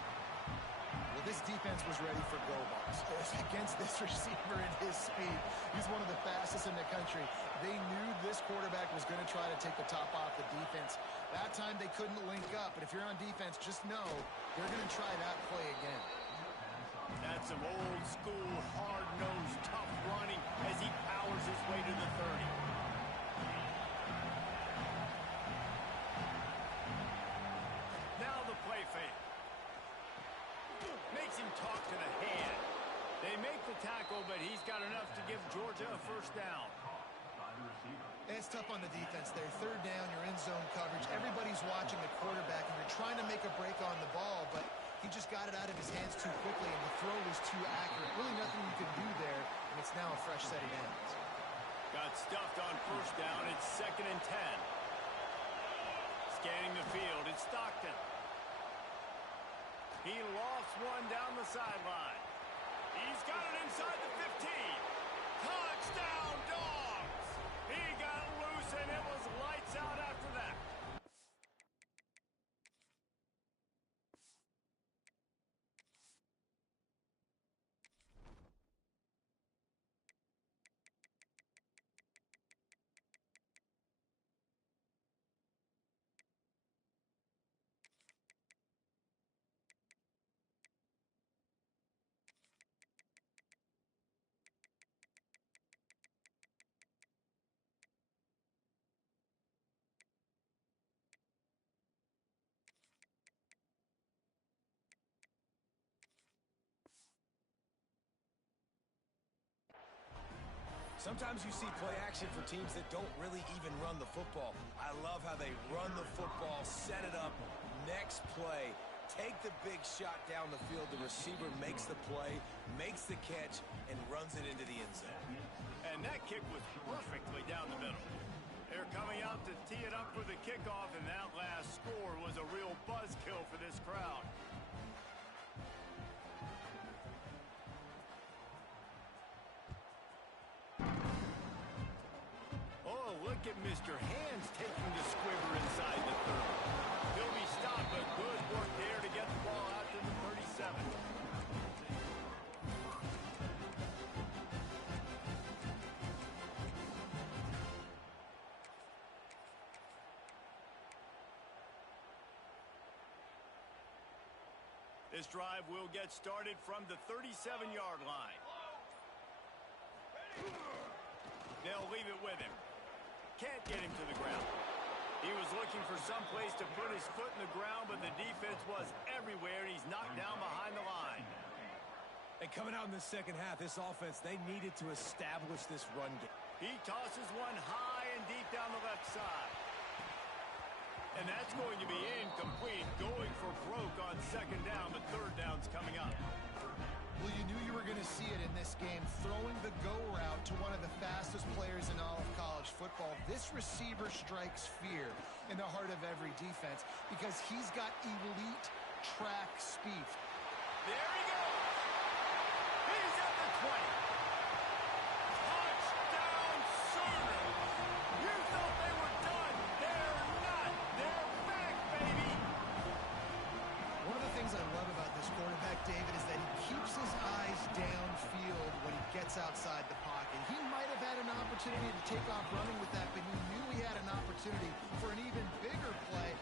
Well, this defense was ready for go balls against this receiver and his speed. He's one of the fastest in the country. They knew this quarterback was going to try to take the top off the defense. That time they couldn't link up, but if you're on defense, just know they're going to try that play again. That's some old school, hard-nosed, tough running as he powers his way to the 30. Now the play fake. Makes him talk to the hand. They make the tackle, but he's got enough to give Georgia a first down. It's tough on the defense there. Third down, you're in zone coverage. Everybody's watching the quarterback, and you're trying to make a break on the ball, but he just got it out of his hands too quickly, and the throw was too accurate. Really nothing you can do there, and it's now a fresh set of downs. Got stuffed on first down. It's 2nd and 10. Scanning the field, it's Stockton. He lost one down the sideline. He's got it inside the 15. Touchdown, Dogs! He got loose, and it was lights out after that. Sometimes you see play action for teams that don't really even run the football. I love how they run the football, set it up, next play, take the big shot down the field. The receiver makes the play, makes the catch, and runs it into the end zone. And that kick was perfectly down the middle. They're coming out to tee it up for the kickoff, and that last score was a real buzzkill for this crowd. Oh, look at Mr. Hands taking the squibber inside the 30. He'll be stopped, but good work there to get the ball out to the 37. This drive will get started from the 37-yard line. They'll leave it with him. Can't get him to the ground. He was looking for some place to put his foot in the ground, but the defense was everywhere, and he's knocked down behind the line. And coming out in the second half, this offense, they needed to establish this run game. He tosses one high and deep down the left side. And that's going to be incomplete, going for broke on second down, but third down's coming up. Well, you knew you were going to see it in this game, throwing the go route to one of the fastest players in all of college football. This receiver strikes fear in the heart of every defense because he's got elite track speed. There he goes. He's at the 20. Touchdown, Sooners. You thought they were done. They're not. They're back, baby. One of the things I love about this quarterback, David, is that he keeps his eyes downfield when he gets outside the pocket. He might have had an opportunity to take off running with that, but he knew he had an opportunity for an even bigger play.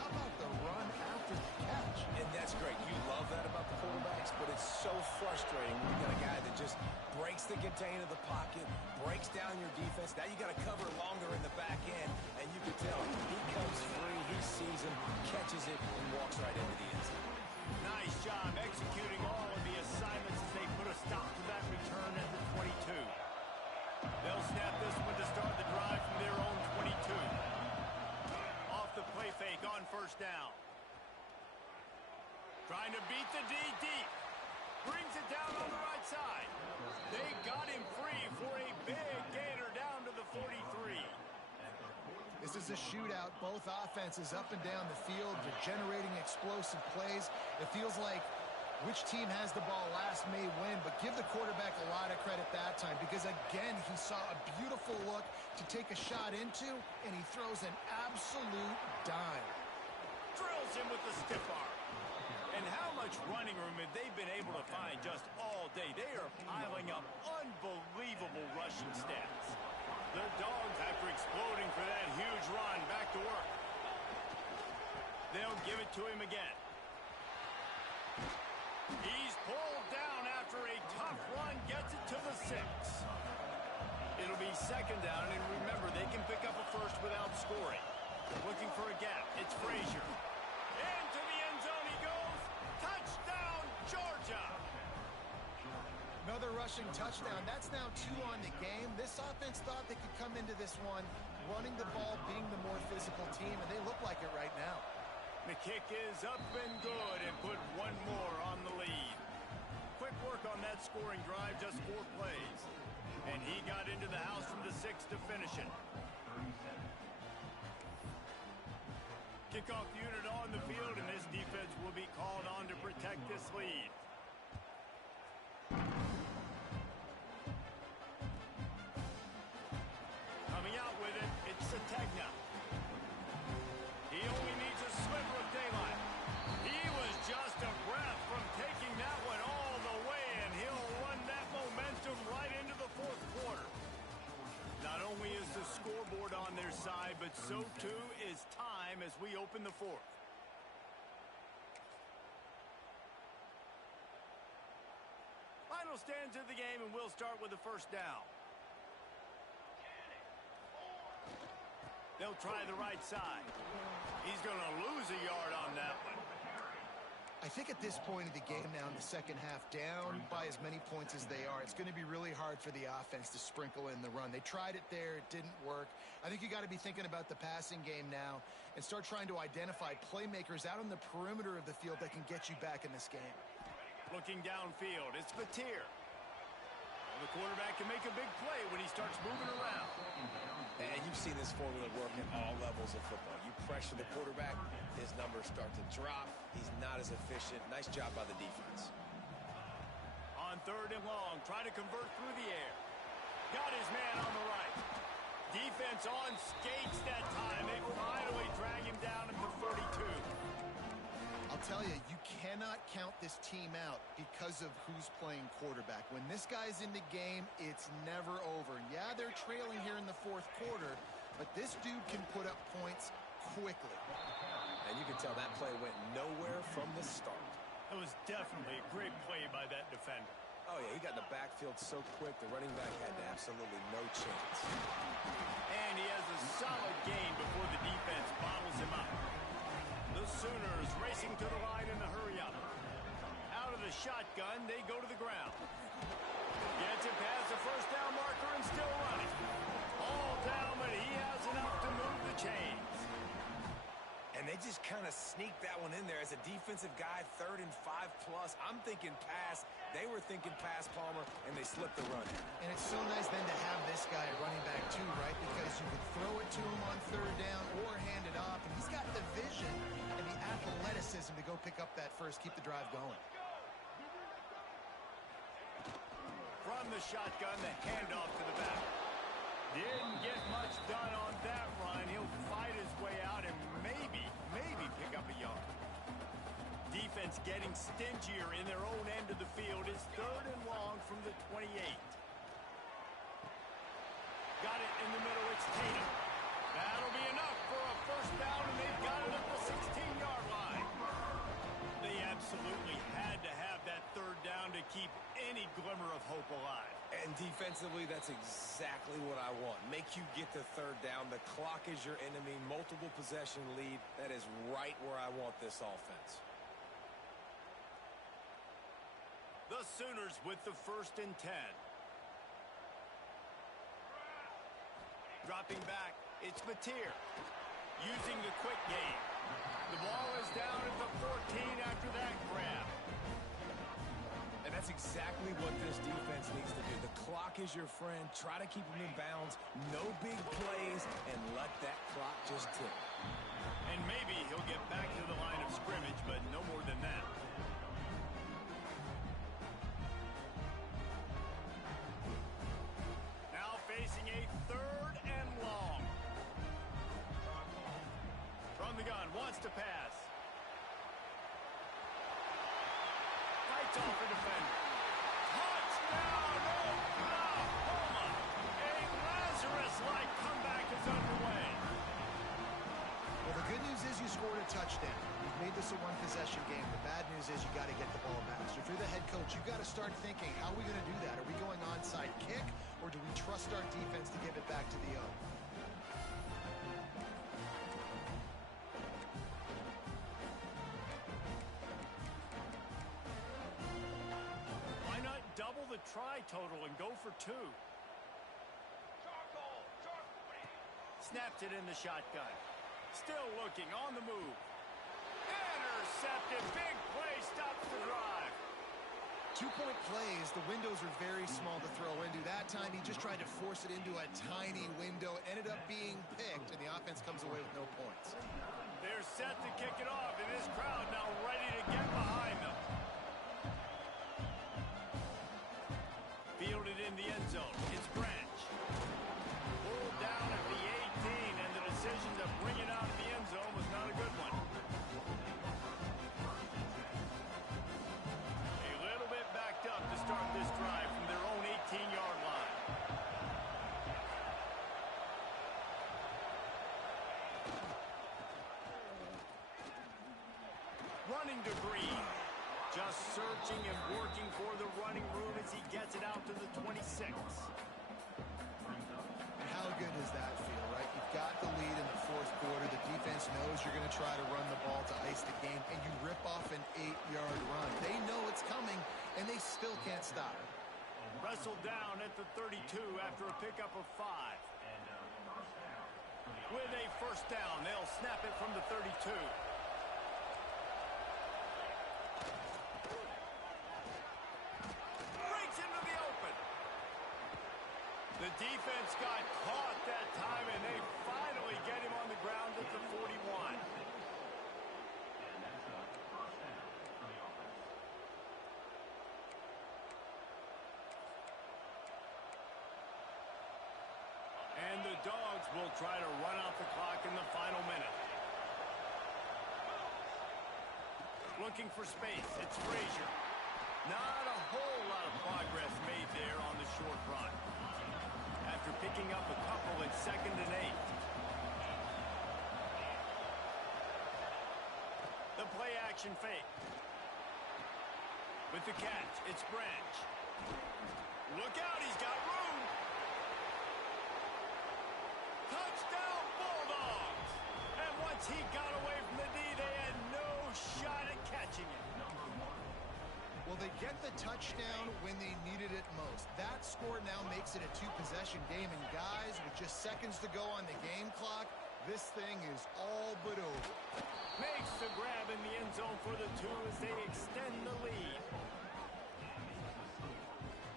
How about the run after the catch? And that's great. You love that about the quarterbacks, but it's so frustrating when you got a guy that just breaks the contain of the pocket, breaks down your defense. Now you got to cover longer in the back end, and you can tell he comes free, he sees him, catches it, and walks right into the end zone. Nice job executing all of the assignments as they put a stop to that return at the 22. They'll snap this one to start the drive from their own 22. Off the play fake on first down. Trying to beat the D deep. Brings it down on the right side. They got him free for a big gainer down to the 43. This is a shootout. Both offenses up and down the field. They're generating explosive plays. It feels like which team has the ball last may win, but give the quarterback a lot of credit that time because, again, he saw a beautiful look to take a shot into, and he throws an absolute dime. Drills him with the stiff arm. And how much running room have they been able to find just all day? They are piling up unbelievable rushing stats. The Dogs, after exploding for that huge run, back to work. They'll give it to him again. He's pulled down after a tough run, gets it to the 6. It'll be second down, and remember, they can pick up a first without scoring. Looking for a gap. It's Frazier. Into the end zone he goes. Touchdown, Georgia. Another rushing touchdown. That's now 2 on the game. This offense thought they could come into this one running the ball, being the more physical team, and they look like it right now. The kick is up and good and put one more on the lead. Quick work on that scoring drive, just 4 plays. And he got into the house from the 6 to finish it. Kickoff unit on the field, and this defense will be called on to protect this lead. Coming out with it, it's Sategna. He only needs a sliver of daylight. He was just a breath from taking that one all the way, and he'll run that momentum right into the 4th quarter. Not only is the scoreboard on their side, but so too is time as we open the 4th. Final stands of the game, and we'll start with the first down. They'll try the right side. He's going to lose a yard on that one. I think at this point of the game now in the second half, down by as many points as they are, it's going to be really hard for the offense to sprinkle in the run. They tried it there. It didn't work. I think you got to be thinking about the passing game now and start trying to identify playmakers out on the perimeter of the field that can get you back in this game. Looking downfield, it's Batir. The quarterback can make a big play when he starts moving around. And you've seen this formula work at all levels of football. You pressure the quarterback, his numbers start to drop. He's not as efficient. Nice job by the defense. On 3rd and long, trying to convert through the air. Got his man on the right. Defense on skates that time. They finally drag him down at the 42. I'll tell you, you cannot count this team out because of who's playing quarterback. When this guy's in the game, it's never over. Yeah, they're trailing here in the 4th quarter, but this dude can put up points quickly. And you can tell that play went nowhere from the start. It was definitely a great play by that defender. Oh, yeah, he got in the backfield so quick, the running back had absolutely no chance. And he has a solid gain before the defense bottles him up. The Sooners racing to the line in a hurry-up. Out of the shotgun, they go to the ground. Gets it past the first down marker and still running. All down, but he has enough to move the chains. And they just kind of sneaked that one in there as a defensive guy, 3rd and 5+. I'm thinking pass. They were thinking pass, Palmer, and they slipped the run. And it's so nice then to have this guy running back too, right? Because you can throw it to him on 3rd down or hand it off. And he's got the vision and the athleticism to go pick up that first, keep the drive going. From the shotgun, the handoff to the back. Didn't get much done on that run. He'll fight his way out and maybe pick up a yard. Defense getting stingier in their own end of the field. It's 3rd and long from the 28. Got it in the middle. It's Tatum. That'll be enough for a first down, and they've got it at the 16-yard line. They absolutely had to have that 3rd down to keep any glimmer of hope alive. And defensively, that's exactly what I want. Make you get the 3rd down. The clock is your enemy. Multiple possession lead. That is right where I want this offense. The Sooners with the 1st and 10. Dropping back, it's Batir. Using the quick game. The ball is down at the 14 after that grab. And that's exactly what this defense needs to do. The clock is your friend. Try to keep them in bounds. No big plays, and let that clock just tick. And maybe he'll get back to the line of scrimmage, but no more than that. Now facing a 3rd and long. From the gun, wants to pass. Fights off the defender. Touchdown, Oklahoma! A Lazarus-like comeback is underway. Well, the good news is you scored a touchdown. You've made this a one-possession game. The bad news is you got to get the ball back. So if you're the head coach, you got to start thinking, how are we going to do that? Are we going onside kick, or do we trust our defense to give it back to the O? Double the try total and go for 2. Snaps it in the shotgun. Still looking on the move. Intercepted. Big play stops the drive. 2-point plays, the windows are very small to throw into. That time he just tried to force it into a tiny window. It ended up being picked, and the offense comes away with no points. They're set to kick it off, and this crowd now ready to get behind them. Fielded in the end zone. It's Branch. Pulled down at the 18, and the decision to bring it out of the end zone was not a good one. A little bit backed up to start this drive from their own 18-yard line. Running to Green. Just searching and working for the running room as he gets it out to the 26. How good does that feel, right? You've got the lead in the 4th quarter. The defense offense knows you're going to try to run the ball to ice the game, and you rip off an 8-yard run. They know it's coming, and they still can't stop it. Wrestled down at the 32 after a pickup of 5. With a first down, they'll snap it from the 32. Breaks into the open. The defense got caught that time, and they finally get him on the ground at the 41. And the Dogs will try to run out the clock in the final minute. Looking for space. It's Frazier. Not a whole lot of progress made there on the short run. After picking up a couple at 2nd and 8. The play action fake. With the catch, it's Branch. Look out, he's got room. Touchdown Bulldogs! And once he got away from the D, they had no shot at catching it. Well, they get the touchdown when they needed it most. That score now makes it a 2-possession game, and guys, with just seconds to go on the game clock, this thing is all but over. Makes the grab in the end zone for the 2 as they extend the lead.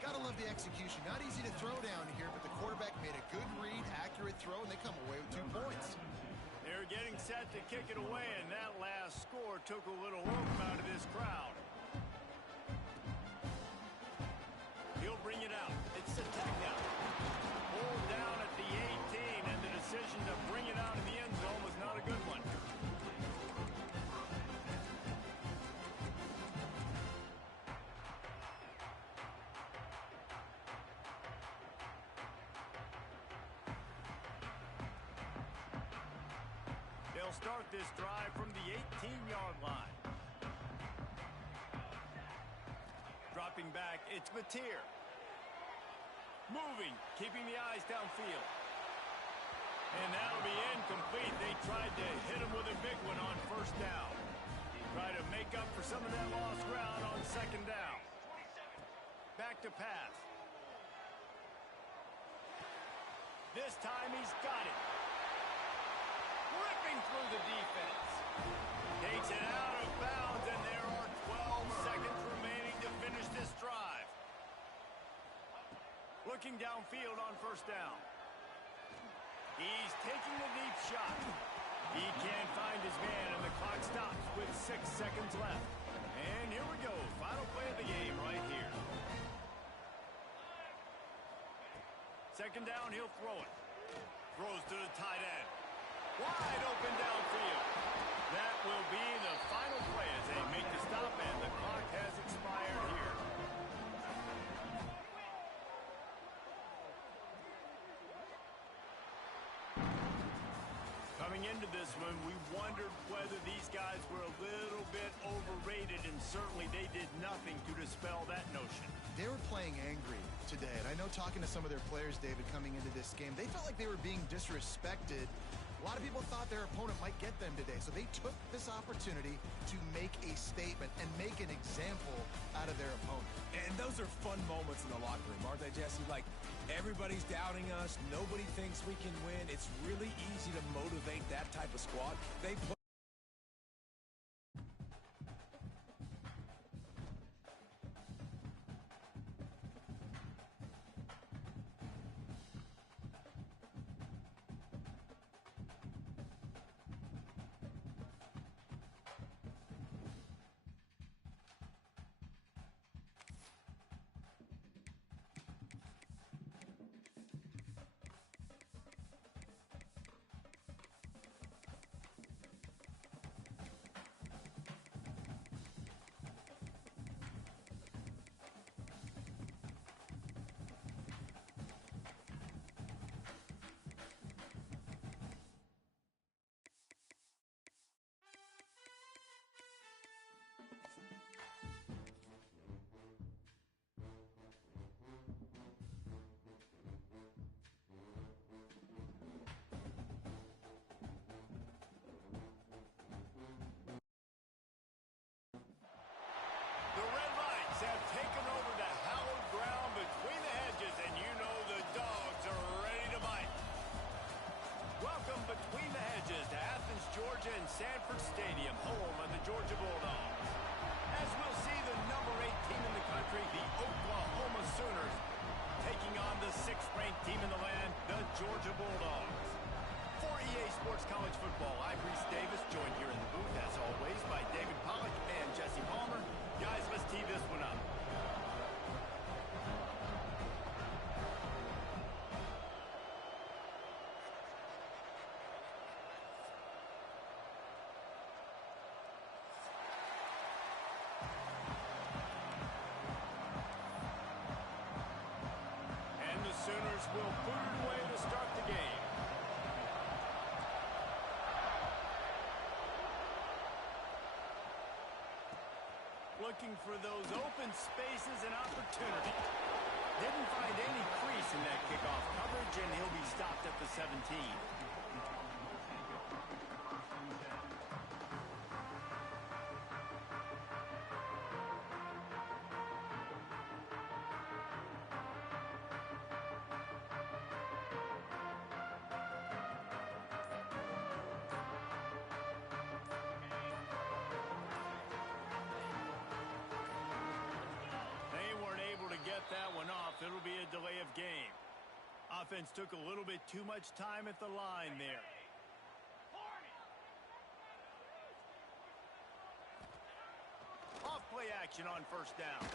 Gotta love the execution. Not easy to throw down here, but the quarterback made a good read, accurate throw, and they come away with 2 points. They're getting set to kick it away, and that last score took a little oomph out of this crowd. He'll bring it out. It's a takedown. Pulled down at the 18, and the decision to bring it out in the end zone was not a good one. They'll start this drive from the 18-yard line. Dropping back, it's Mateer. Moving, keeping the eyes downfield. And that'll be incomplete. They tried to hit him with a big one on first down. Try to make up for some of that lost ground on 2nd down. Back to pass. This time he's got it. Ripping through the defense. Takes it out of bounds, and there are 12 seconds remaining to finish this drive. Looking downfield on first down. He's taking the deep shot. He can't find his man, and the clock stops with 6 seconds left. And here we go. Final play of the game right here. 2nd down, he'll throw it. Throws to the tight end. Wide open downfield. That will be the final play as they make the stop, and the clock has expired here. Coming into this one, we wondered whether these guys were a little bit overrated, and certainly they did nothing to dispel that notion. They were playing angry today, and I know talking to some of their players, David, coming into this game, they felt like they were being disrespected. A lot of people thought their opponent might get them today, so they took this opportunity to make a statement and make an example out of their opponent. And those are fun moments in the locker room, aren't they, Jesse? Like, everybody's doubting us. Nobody thinks we can win. It's really easy to motivate that type of squad. They play. Georgia Bulldogs. As we'll see the number 8 team in the country, the Oklahoma Sooners, taking on the 6th-ranked team in the land, the Georgia Bulldogs. For EA Sports College Football, I'm Reese Davis, joined here in the booth, as always, by David Pollack and Jesse Palmer. Guys, let's tee this one up. Sooners will boot it away to start the game. Looking for those open spaces and opportunities. Didn't find any crease in that kickoff coverage, and he'll be stopped at the 17. That one off. It'll be a delay of game. Offense took a little bit too much time at the line there. Off play action on first down.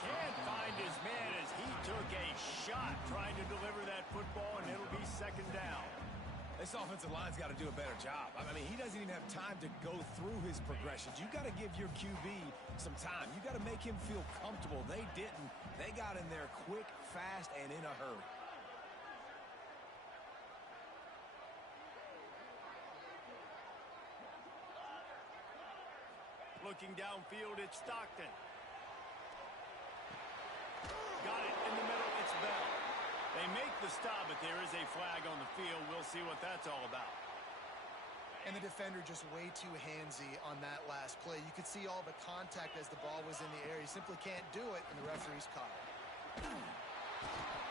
Can't find his man as he took a shot trying to deliver that football, and it'll be second down. This offensive line's got to do a better job. I mean, he doesn't even have time to go through his progressions. You got to give your QB some time. You got to make him feel comfortable. They didn't. They got in there quick, fast, and in a hurry. Looking downfield, it's Stockton. Got it in the middle, it's Bell. They make the stop, but there is a flag on the field. We'll see what that's all about. And the defender just way too handsy on that last play. You could see all the contact as the ball was in the air. He simply can't do it, and the referee's caught it.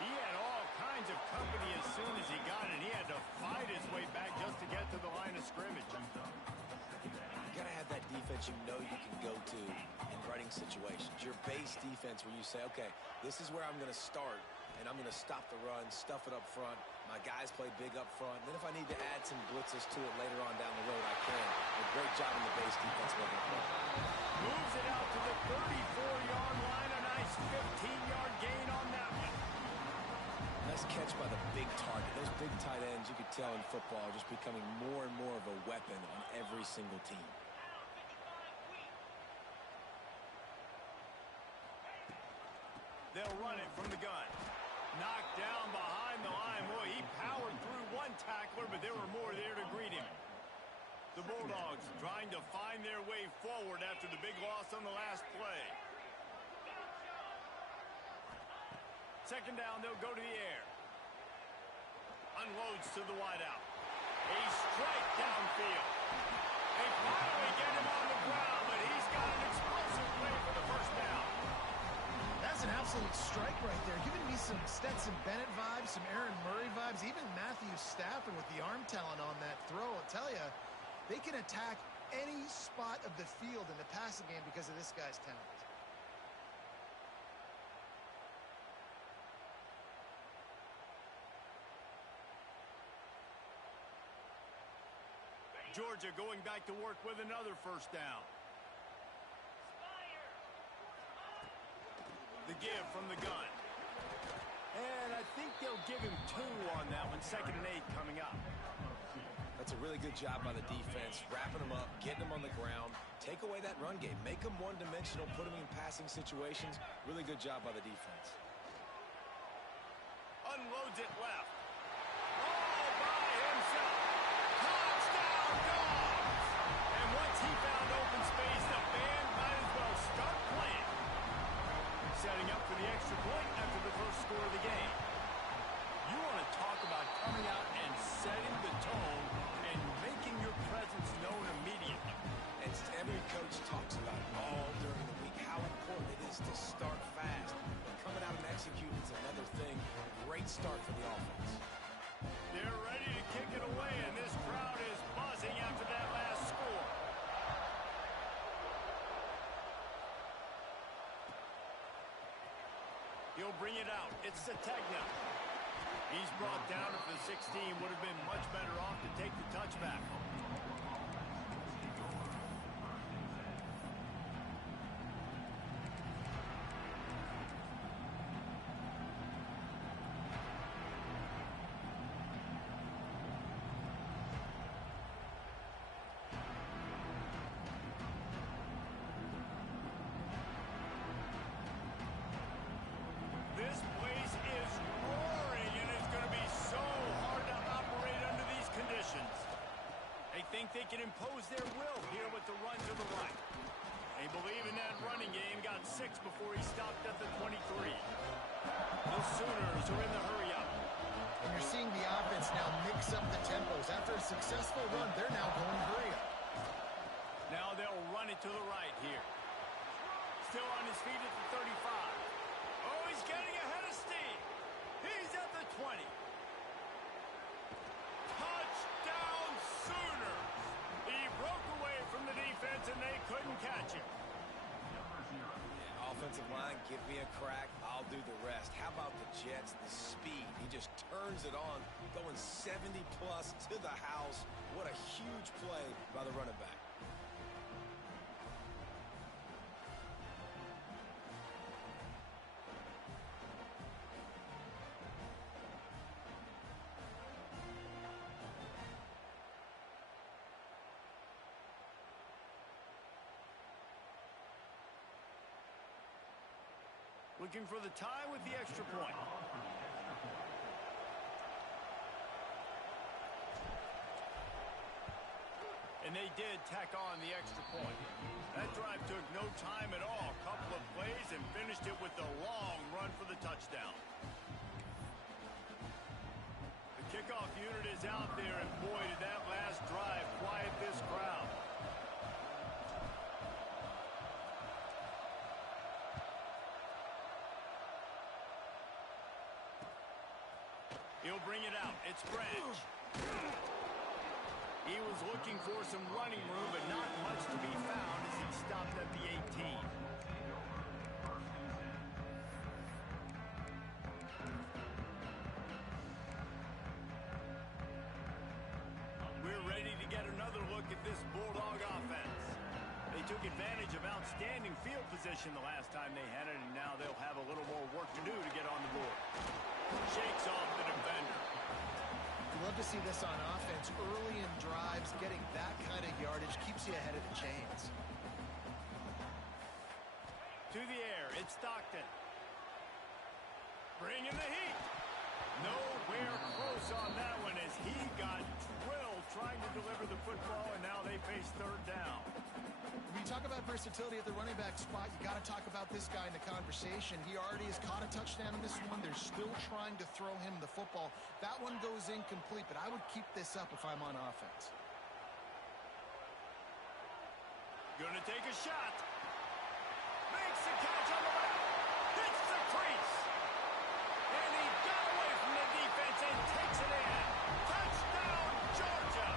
He had all kinds of company as soon as he got it. He had to fight his way back just to get to the line of scrimmage. You got to have that defense you know you can go to in running situations. Your base defense where you say, okay, this is where I'm going to start, and I'm going to stop the run, stuff it up front. My guys play big up front. And then if I need to add some blitzes to it later on down the road, I can. A great job in the base defense making a play. Moves it out to the 34-yard line. A nice 15-yard gain on that one. Nice catch by the big target. Those big tight ends, you could tell in football, are just becoming more and more of a weapon on every single team. They'll run it from the gun. Knocked down behind the line. Boy, he powered through one tackler, but there were more there to greet him. The Bulldogs trying to find their way forward after the big loss on the last play. Second down, they'll go to the air. Unloads to the wideout. A strike downfield. They finally get him on the ground, but he's got an explosive play for the first down. That's an absolute strike right there. Giving me some Stetson Bennett vibes, some Aaron Murray vibes, even Matthew Stafford with the arm talent on that throw. I'll tell you, they can attack any spot of the field in the passing game because of this guy's talent. Georgia going back to work with another first down. The give from the gun. And I think they'll give him 2 on that one. 2nd and 8 coming up. That's a really good job by the defense, wrapping them up, getting them on the ground, take away that run game, make them one-dimensional, put them in passing situations. Really good job by the defense. Unloads it left. All by himself. Touchdown, Dogs! And once he found open space, the band might as well start playing. Setting up for the extra point after the first score of the game. You want to talk about coming out and setting the tone and making your presence known immediately. And every coach talks about it all during the week, how important it is to start fast. But coming out and executing is another thing. Great start for the offense. They're ready to kick it away, and this crowd is buzzing after that last score. He'll bring it out. It's Sategna. He's brought down at the 16. Would have been much better off to take the touchback. This place is roaring, and it's going to be so hard to operate under these conditions. They think they can impose their will here with the run to the right. They believe in that running game. Got 6 before he stopped at the 23. The Sooners are in the hurry-up. And you're seeing the offense now mix up the tempos. After a successful run, they're now going hurry-up. Now they'll run it to the right here. Still on his feet at the 35. Oh, he's getting ahead of steam. He's at the 20. Touchdown, Sooners. He broke away from the defense, and they couldn't catch him. Yeah, offensive line, give me a crack. I'll do the rest. How about the Jets, the speed? He just turns it on, going 70-plus to the house. What a huge play by the running back. Looking for the tie with the extra point. And they did tack on the extra point. That drive took no time at all. Couple of plays and finished it with the long run for the touchdown. The kickoff unit is out there, and boy, did that last drive quiet this crowd. He'll bring it out. It's Branch. He was looking for some running room, but not much to be found as he stopped at the 18. We're ready to get another look at this Bulldog offense. They took advantage of outstanding field position the last time they had it, and now they'll have a little more work to do to get on the board. Shakes off the defender. You love to see this on offense. Early in drives, getting that kind of yardage keeps you ahead of the chains. To the air, it's Stockton. Bringing the heat. Nowhere close on that one as he got drilled trying to deliver the football, and now they face third down. When you talk about versatility at the running back spot, you got to talk about this guy in the conversation. He already has caught a touchdown in this one. They're still trying to throw him the football. That one goes incomplete, but I would keep this up if I'm on offense. Gonna take a shot. Makes the catch on the left. Hits the crease. And he got away from the defense and takes it in. Touchdown, Georgia.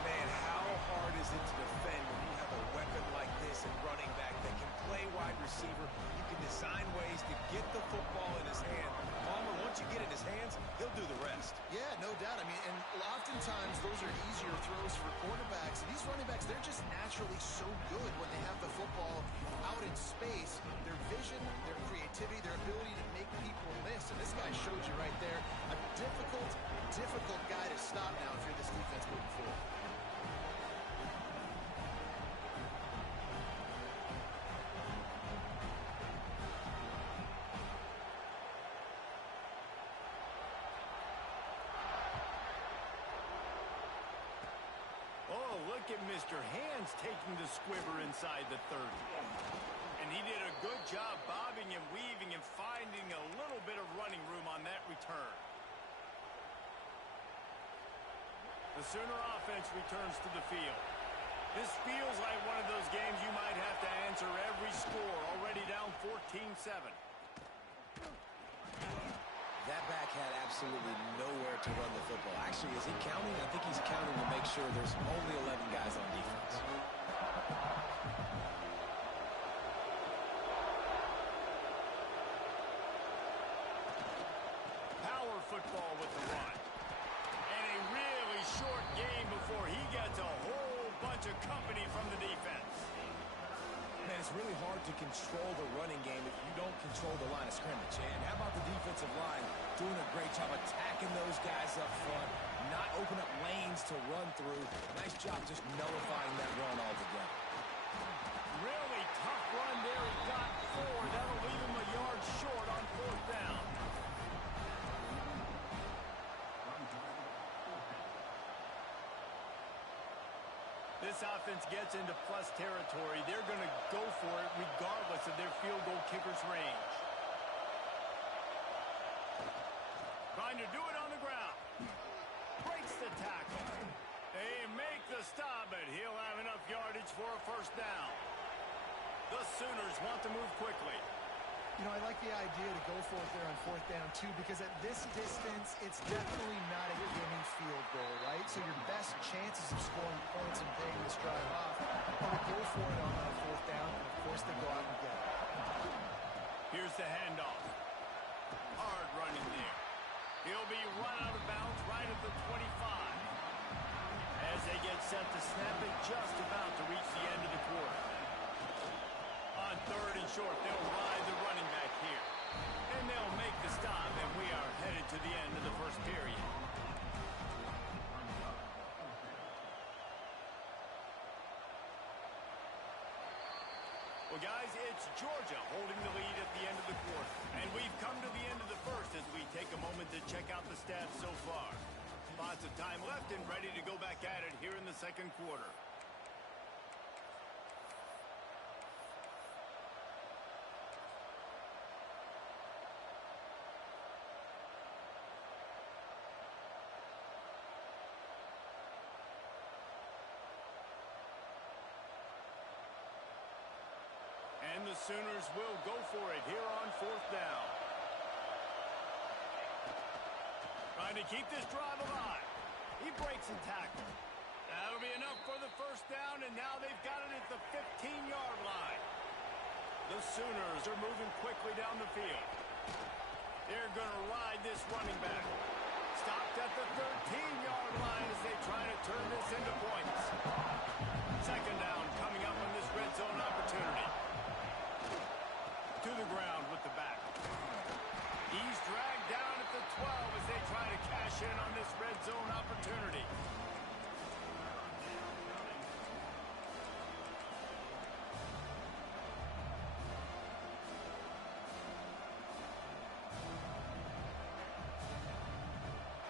Man, how hard is it to defend when you have a weapon like this in running back that can play wide receiver? You can design ways to get the football in his hand. Palmer, once you get it in his hands, he'll do the rest. Yeah, no doubt. I mean, and oftentimes those are easier throws for quarterbacks. These running backs, they're just naturally so good when they have the football out in space. Their vision, their creativity, their ability to make people miss. And this guy showed you right there, a difficult guy to stop now if you're this defense moving forward. Oh, look at Mr. Hands taking the squibber inside the 30. And he did a good job bobbing and weaving and finding a little bit of running room on that return. The Sooner offense returns to the field. This feels like one of those games you might have to answer every score, already down 14-7. That back had absolutely nowhere to run the football. Actually, is he counting? I think he's counting to make sure there's only 11 guys on defense. football with the run. And a really short game before he gets a whole bunch of company from the defense. Man, it's really hard to control the running game if you don't control the line of scrimmage. And how about the defensive line doing a great job attacking those guys up front, not open up lanes to run through. Nice job just nullifying that run altogether. Really tough run there. He got 4. That'll leave him a yard short on 4th down. This offense gets into plus territory. They're going to go for it regardless of their field goal kicker's range. Trying to do it on the ground. Breaks the tackle. They make the stop, but he'll have enough yardage for a 1st down. The Sooners want to move quickly. You know, I like the idea to go for it there on 4th down, too, because at this distance, it's definitely not a gimme field goal, right? So your best chances of scoring points and paying this drive off are to go for it on 4th down, and, of course, they go out and get it. Here's the handoff. Hard running there. He'll be run out of bounds right at the 25. As they get set to snap it, just about to reach the end of the quarter. On 3rd and short, they'll ride the running back here. And they'll make the stop, and we are headed to the end of the 1st period. Well, guys, it's Georgia holding the lead at the end of the quarter. And we've come to the end of the 1st as we take a moment to check out the stats so far. Lots of time left and ready to go back at it here in the 2nd quarter. And the Sooners will go for it here on 4th down. Trying to keep this drive alive. He breaks a tackle. That'll be enough for the 1st down, and now they've got it at the 15-yard line. The Sooners are moving quickly down the field. They're going to ride this running back. Stopped at the 13-yard line as they try to turn this into points. 2nd down coming up on this red zone opportunity. To the ground with the back. He's dragged down at the 12 as they try to cash in on this red zone opportunity.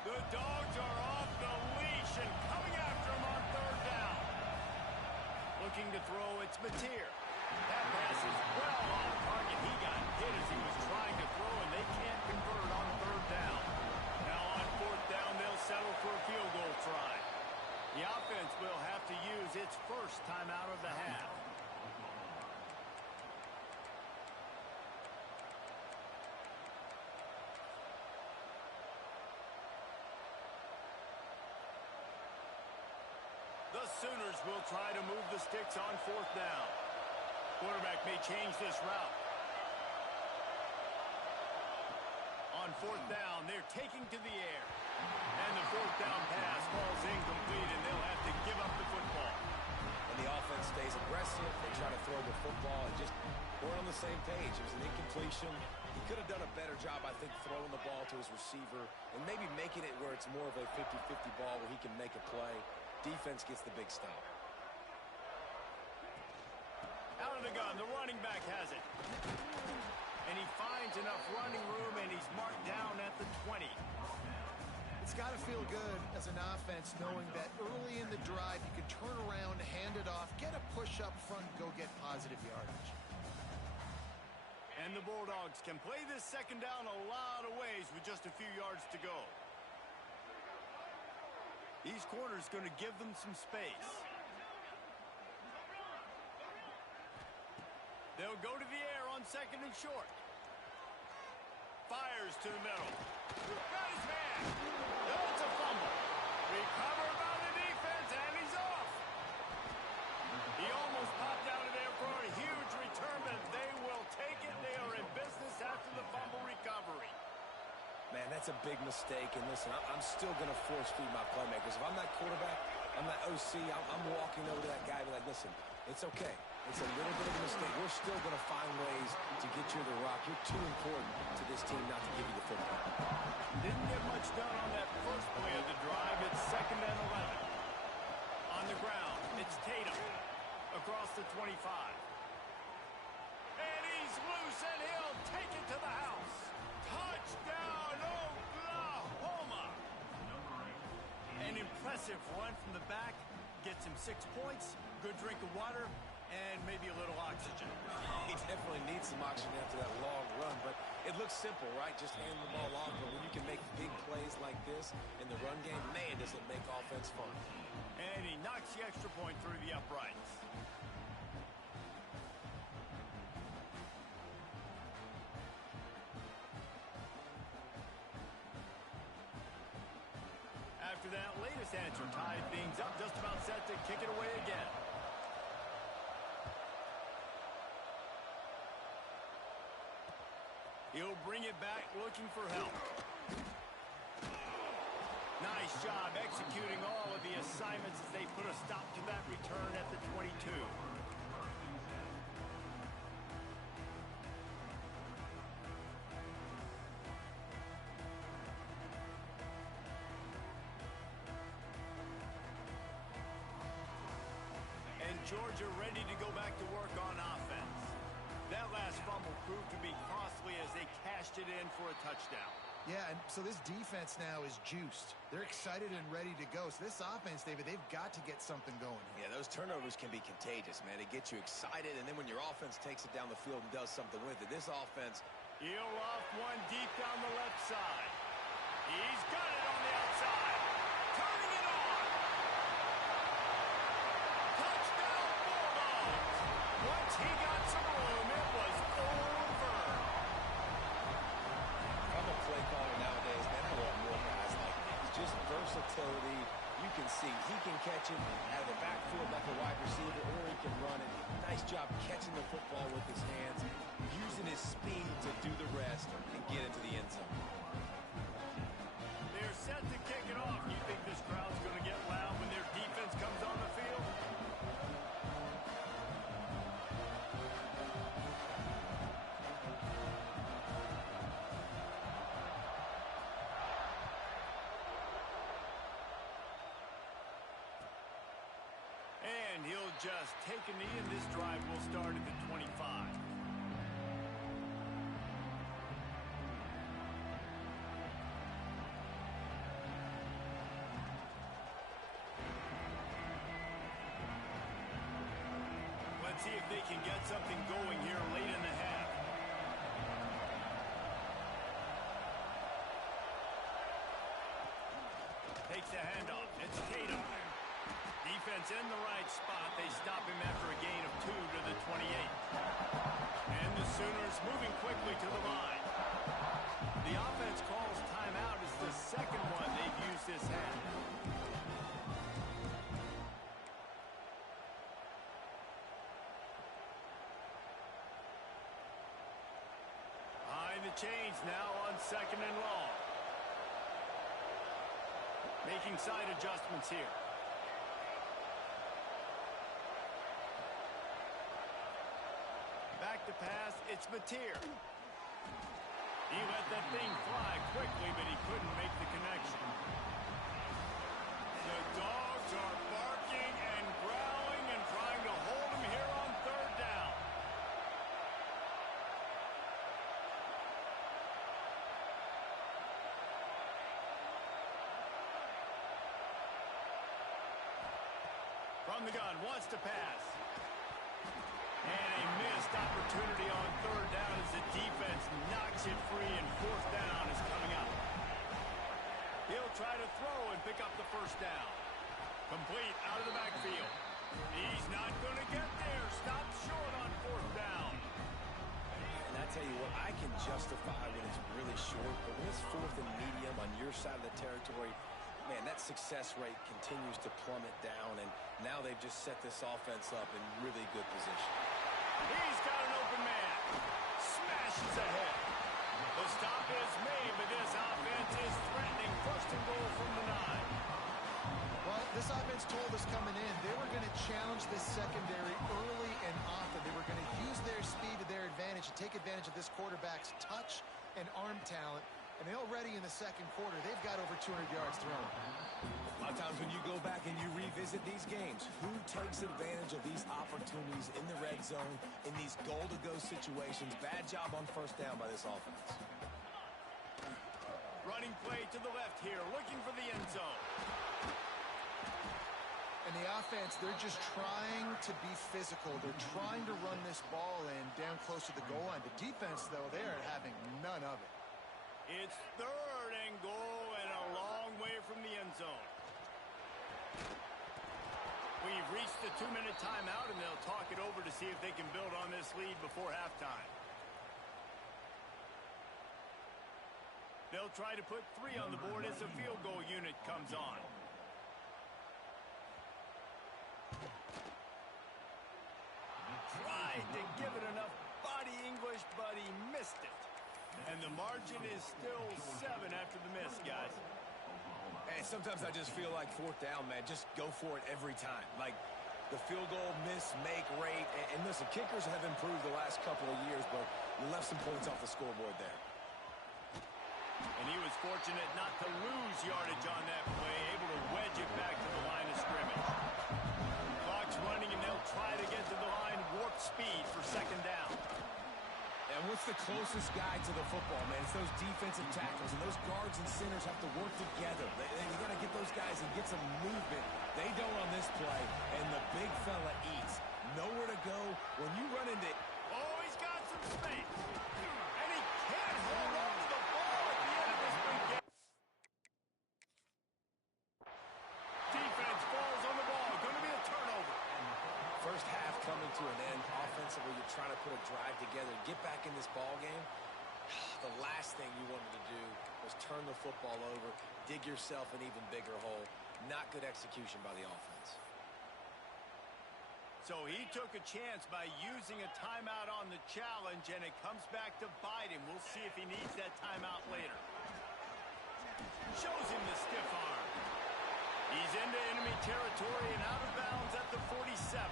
The Dogs are off the leash and coming after him on 3rd down. Looking to throw, it's Mateer. That pass is well off target. He got hit as he was trying to throw, and they can't convert on 3rd down. Now on 4th down, they'll settle for a field goal try. The offense will have to use its 1st timeout of the half. The Sooners will try to move the sticks on 4th down. Quarterback may change this route. On 4th down, they're taking to the air. And the 4th down pass falls incomplete, and they'll have to give up the football. And the offense stays aggressive. They try to throw the football and just we're on the same page. It was an incompletion. He could have done a better job, I think, throwing the ball to his receiver and maybe making it where it's more of a 50-50 ball where he can make a play. Defense gets the big stop. Out of the gun, the running back has it. And he finds enough running room, and he's marked down at the 20. It's got to feel good as an offense knowing that early in the drive you can turn around, hand it off, get a push up front, go get positive yardage. And the Bulldogs can play this 2nd down a lot of ways with just a few yards to go. These corners going to give them some space. They'll go to the air on 2nd and short. Fires to the middle. Got his man. It's a fumble. Recovered by the defense, and he's off. He almost popped out of there for a huge return, but they will take it. They are in business after the fumble recovery. Man, And that's a big mistake. And listen, I'm still going to force feed my playmakers. If I'm that quarterback, I'm that OC, I'm walking over to that guy and be like, listen, it's okay. It's a little bit of a mistake. We're still going to find ways to get you the rock. You're too important to this team not to give you the football. Didn't get much done on that first play of the drive. It's 2nd and 11. On the ground, it's Tatum across the 25. And he's loose, and he'll take it to the house. Touchdown, Oklahoma! An impressive run from the back. Gets him 6 points, good drink of water, and maybe a little oxygen. He definitely needs some oxygen after that long run, but it looks simple, right? Just hand the ball off, but when you can make big plays like this in the run game, man, does it make offense fun. And he knocks the extra point through the uprights. After that latest answer tied things up, just about set to kick it away again. He'll bring it back looking for help. Nice job executing all of the assignments as they put a stop to that return at the 22. And Georgia ready to go back to work on offense. That last fumble proved to be costly as they cashed it in for a touchdown. Yeah, and so this defense now is juiced. They're excited and ready to go. So this offense, David, they've got to get something going. Yeah, those turnovers can be contagious, man. It gets you excited, and then when your offense takes it down the field and does something with it, this offense... He'll off one deep down the left side. He's got it on the outside. Turning it on. Touchdown, Bulldogs. Once he got some room, it was over. I'm a play caller nowadays, man. I want more guys like this. Just versatility. You can see he can catch it out of the backfield like a wide receiver, or he can run it. Nice job catching the football with his hands, using his speed to do the rest and get into the end zone. They're set to kick it off. You think this crowd's going to get loud when their defense comes on the field? And he'll just take a knee, and this drive will start at the 25. Let's see if they can get something going here late in the half. Takes the handoff. It's Tatum. Defense in the right spot. They stop him after a gain of 2 to the 28. And the Sooners moving quickly to the line. The offense calls timeout. It's the second one they've used this half. Behind the chains now on 2nd and long. Making side adjustments here. Back to pass, it's Mateer. He let that thing fly quickly, but he couldn't make the connection. The Dogs are barking and growling and trying to hold him here on 3rd down. From the gun, wants to pass. And a missed opportunity on 3rd down as the defense knocks it free, and 4th down is coming up. He'll try to throw and pick up the 1st down. Complete out of the backfield. He's not going to get there. Stop short on 4th down. And I tell you what, I can justify when it's really short, but when it's 4th and medium on your side of the territory, man, that success rate continues to plummet down, and now they've just set this offense up in really good position. He's got an open man. Smashes ahead. The stop is made, but this offense told us coming in they were going to challenge this secondary early and often. They were going to use their speed to their advantage and take advantage of this quarterback's touch and arm talent. And already in the second quarter, they've got over 200 yards thrown. A lot of times when you go back and you revisit these games, who takes advantage of these opportunities in the red zone, in these goal-to-go situations? Bad job on first down by this offense. Running play to the left here, looking for the end zone. And the offense, they're just trying to be physical. They're trying to run this ball in down close to the goal line. The defense, though, they are having none of it. It's third and goal and a long way from the end zone. We've reached the 2-minute timeout, and they'll talk it over to see if they can build on this lead before halftime. They'll try to put 3 on the board as the field goal unit comes on. Tried to give it enough body English, but he missed it. And the margin is still 7 after the miss, guys. And sometimes I just feel like fourth down, man. Just go for it every time. Like the field goal miss-make rate. And listen, kickers have improved the last couple of years, but you left some points off the scoreboard there. And he was fortunate not to lose yardage on that play, able to wedge it back to the line of scrimmage. Clock's running, and they'll try to get to the line warp speed for second down. And what's the closest guy to the football, man? It's those defensive tackles, and those guards and centers have to work together. You got to get those guys and get some movement. They don't on this play, and the big fella eats. Nowhere to go. When you run into... Oh, he's got some space. And he can't hold on to the ball at the end of this big game. Defense falls on the ball. Going to be a turnover. First half coming to an end. Offensively, you're trying to put a drive together, get back in this ball game. The last thing you wanted to do was turn the football over, dig yourself an even bigger hole. Not good execution by the offense. So he took a chance by using a timeout on the challenge, and it comes back to bite him. We'll see if he needs that timeout later. Shows him the stiff arm. He's into enemy territory and out of bounds at the 47.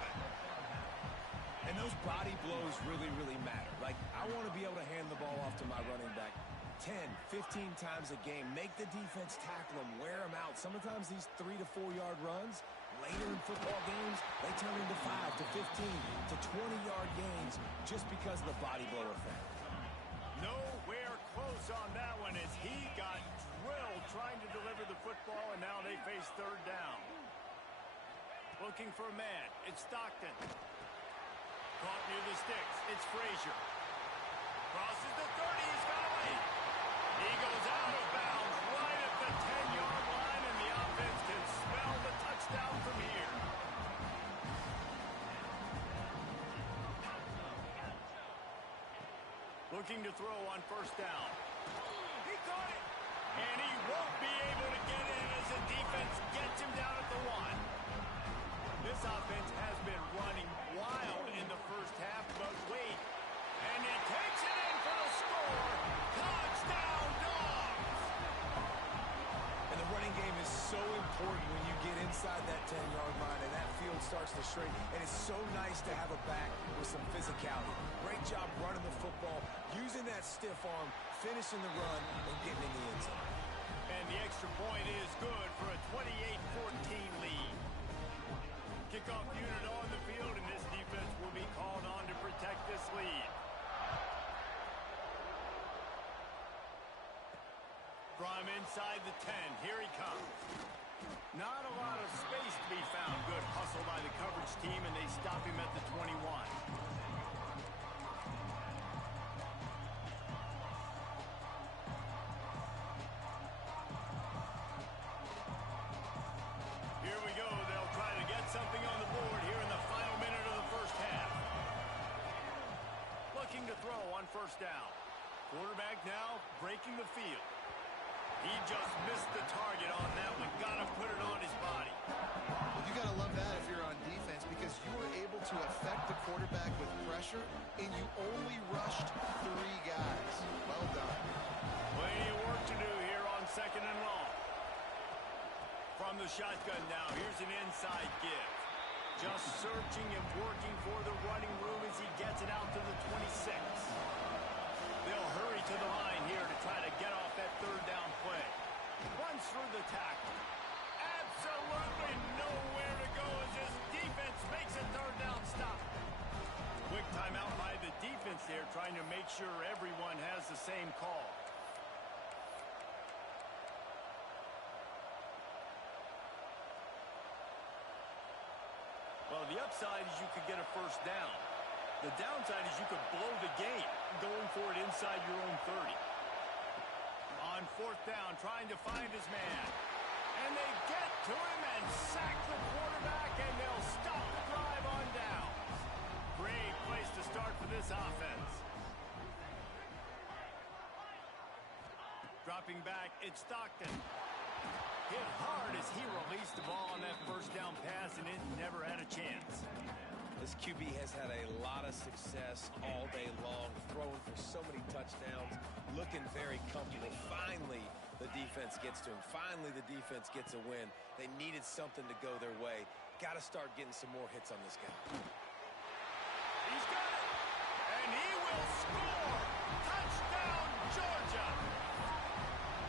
And those body blows really, really matter. Like, I want to be able to hand the ball off to my running back 10, 15 times a game. Make the defense tackle them, wear them out. Sometimes these 3 to 4 yard runs, later in football games, they turn into 5 to 15 to 20 yard gains just because of the body blow effect. Nowhere close on that one as he got drilled trying to deliver the football, and now they face third down. Looking for a man. It's Stockton. Caught near the sticks. It's Frazier. Crosses the 30. He's got away. He goes out of bounds right at the 10-yard line, and the offense can smell the touchdown from here. Looking to throw on first down. He caught it. And he won't be able to get in as the defense gets him down at the 1. This offense has been running wild in the first half, but wait. And he takes it in for the score. Touchdown, Dogs! And the running game is so important when you get inside that 10-yard line and that field starts to shrink. And it's so nice to have a back with some physicality. Great job running the football, using that stiff arm, finishing the run, and getting in the end zone. And the extra point is good for a 28-14 lead. Kickoff unit on the field, and this defense will be called on to protect this lead. From inside the 10, here he comes. Not a lot of space to be found. Good hustle by the coverage team, and they stop him at the 21. Here we go. They'll try to get something on the board here in the final minute of the first half. Looking to throw on first down. Quarterback now breaking the field. He just missed the target on that one. Got to put it on his body. Well, you got to love that if you're on defense because you were able to affect the quarterback with pressure, and you only rushed 3 guys. Well done. Plenty of work to do here on second and long. From the shotgun now. Here's an inside give. Just searching and working for the running room as he gets it out to the 26. They'll hurry to the line here to try to get off that third down play. Runs through the tackle. Absolutely nowhere to go as this defense makes a third down stop. Quick timeout by the defense there, trying to make sure everyone has the same call. Well, the upside is you could get a first down. The downside is you could blow the game going for it inside your own 30. On fourth down, trying to find his man. And they get to him and sack the quarterback, and they'll stop the drive on down. Great place to start for this offense. Dropping back, it's Stockton. Hit hard as he released the ball on that first down pass, and it never had a chance. This QB has had a lot of success all day long, throwing for so many touchdowns, looking very comfortable. Finally, the defense gets to him. Finally, the defense gets a win. They needed something to go their way. Got to start getting some more hits on this guy. He's got it, and he will score. Touchdown, Georgia.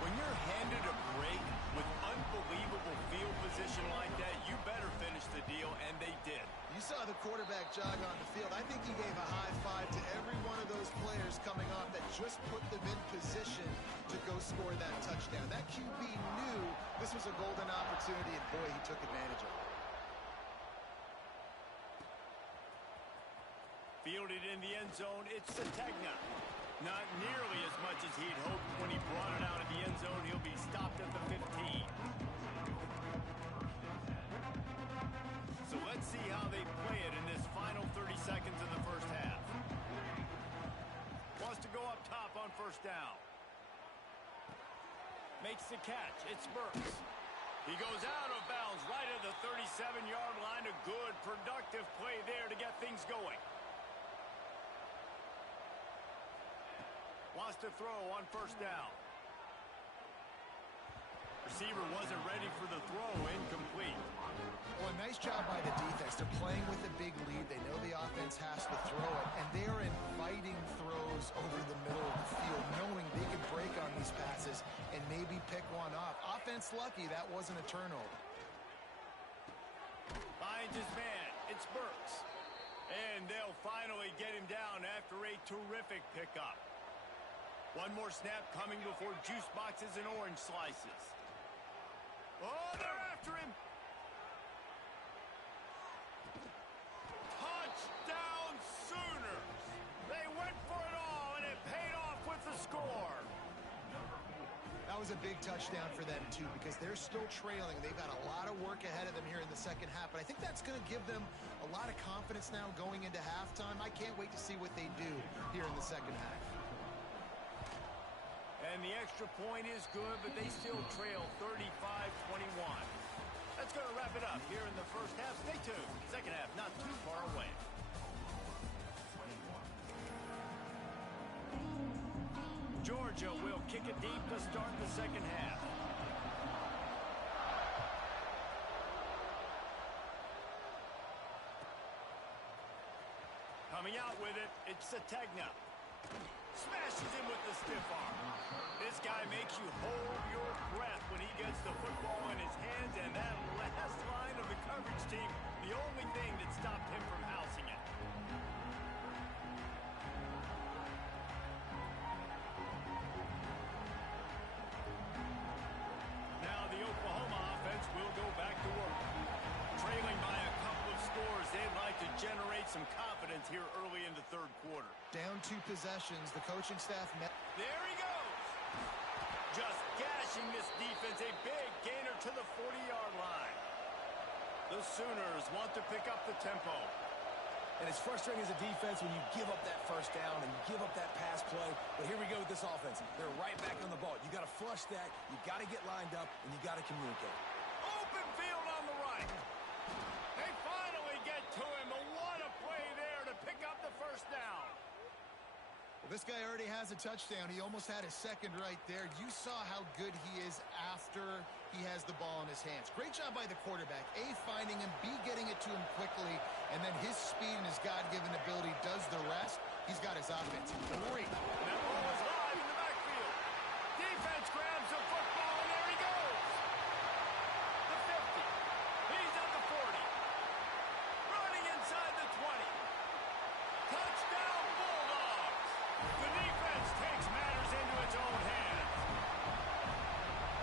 When you're handed a break with unbelievable field position like that, you better finish the deal, and they did. You saw the quarterback jog on the field. I think he gave a high five to every one of those players coming off that just put them in position to go score that touchdown. That QB knew this was a golden opportunity, and boy, he took advantage of it. Fielded in the end zone, it's Sategna. Not nearly as much as he'd hoped when he brought it out of the end zone. He'll be stopped at the 15. So let's see how they play it in this final 30 seconds of the first half. Wants to go up top on first down. Makes the catch. It's Burks. He goes out of bounds right at the 37-yard line. A good, productive play there to get things going. Wants to throw on first down. Receiver wasn't ready for the throw. Incomplete. Well, a nice job by the defense. They're playing with a big lead. They know the offense has to throw it, and they're inviting throws over the middle of the field, knowing they can break on these passes and maybe pick one off. Offense lucky that wasn't a turnover. Finds his man. It's Burks. And they'll finally get him down after a terrific pickup. One more snap coming before juice boxes and orange slices. Oh, they're after him. Touchdown Sooners. They went for it all, and it paid off with the score. That was a big touchdown for them, too, because they're still trailing. They've got a lot of work ahead of them here in the second half, but I think that's going to give them a lot of confidence now going into halftime. I can't wait to see what they do here in the second half. And the extra point is good, but they still trail 35-21. That's going to wrap it up here in the first half. Stay tuned. Second half, not too far away. Georgia will kick it deep to start the second half. Coming out with it, it's Sategna. Smashes him with the stiff arm. This guy makes you hold your breath when he gets the football in his hands, and that last line of the coverage team, the only thing that stopped him from housing it. Now the Oklahoma offense will go back to work. Trailing by a couple of scores, they'd like to generate some confidence here early in the third quarter. Down 2 possessions, the coaching staff met. There he goes. Just gashing this defense, a big gainer to the 40-yard line. The Sooners want to pick up the tempo. And it's frustrating as a defense when you give up that first down and you give up that pass play. But here we go with this offense. They're right back on the ball. You got to flush that. You got to get lined up, and you got to communicate. Open field on the right. They finally get to him. But what a play there to pick up the first down. This guy already has a touchdown. He almost had his second right there. You saw how good he is after he has the ball in his hands. Great job by the quarterback. A, finding him, B, getting it to him quickly, and then his speed and his God-given ability does the rest. He's got his offense. Great. That ball is live in the backfield. Defense grabs the football, and there he goes. The 50. He's at the 40. Running inside the 20. Touchdown, Bulldogs. The defense takes matters into its own hands.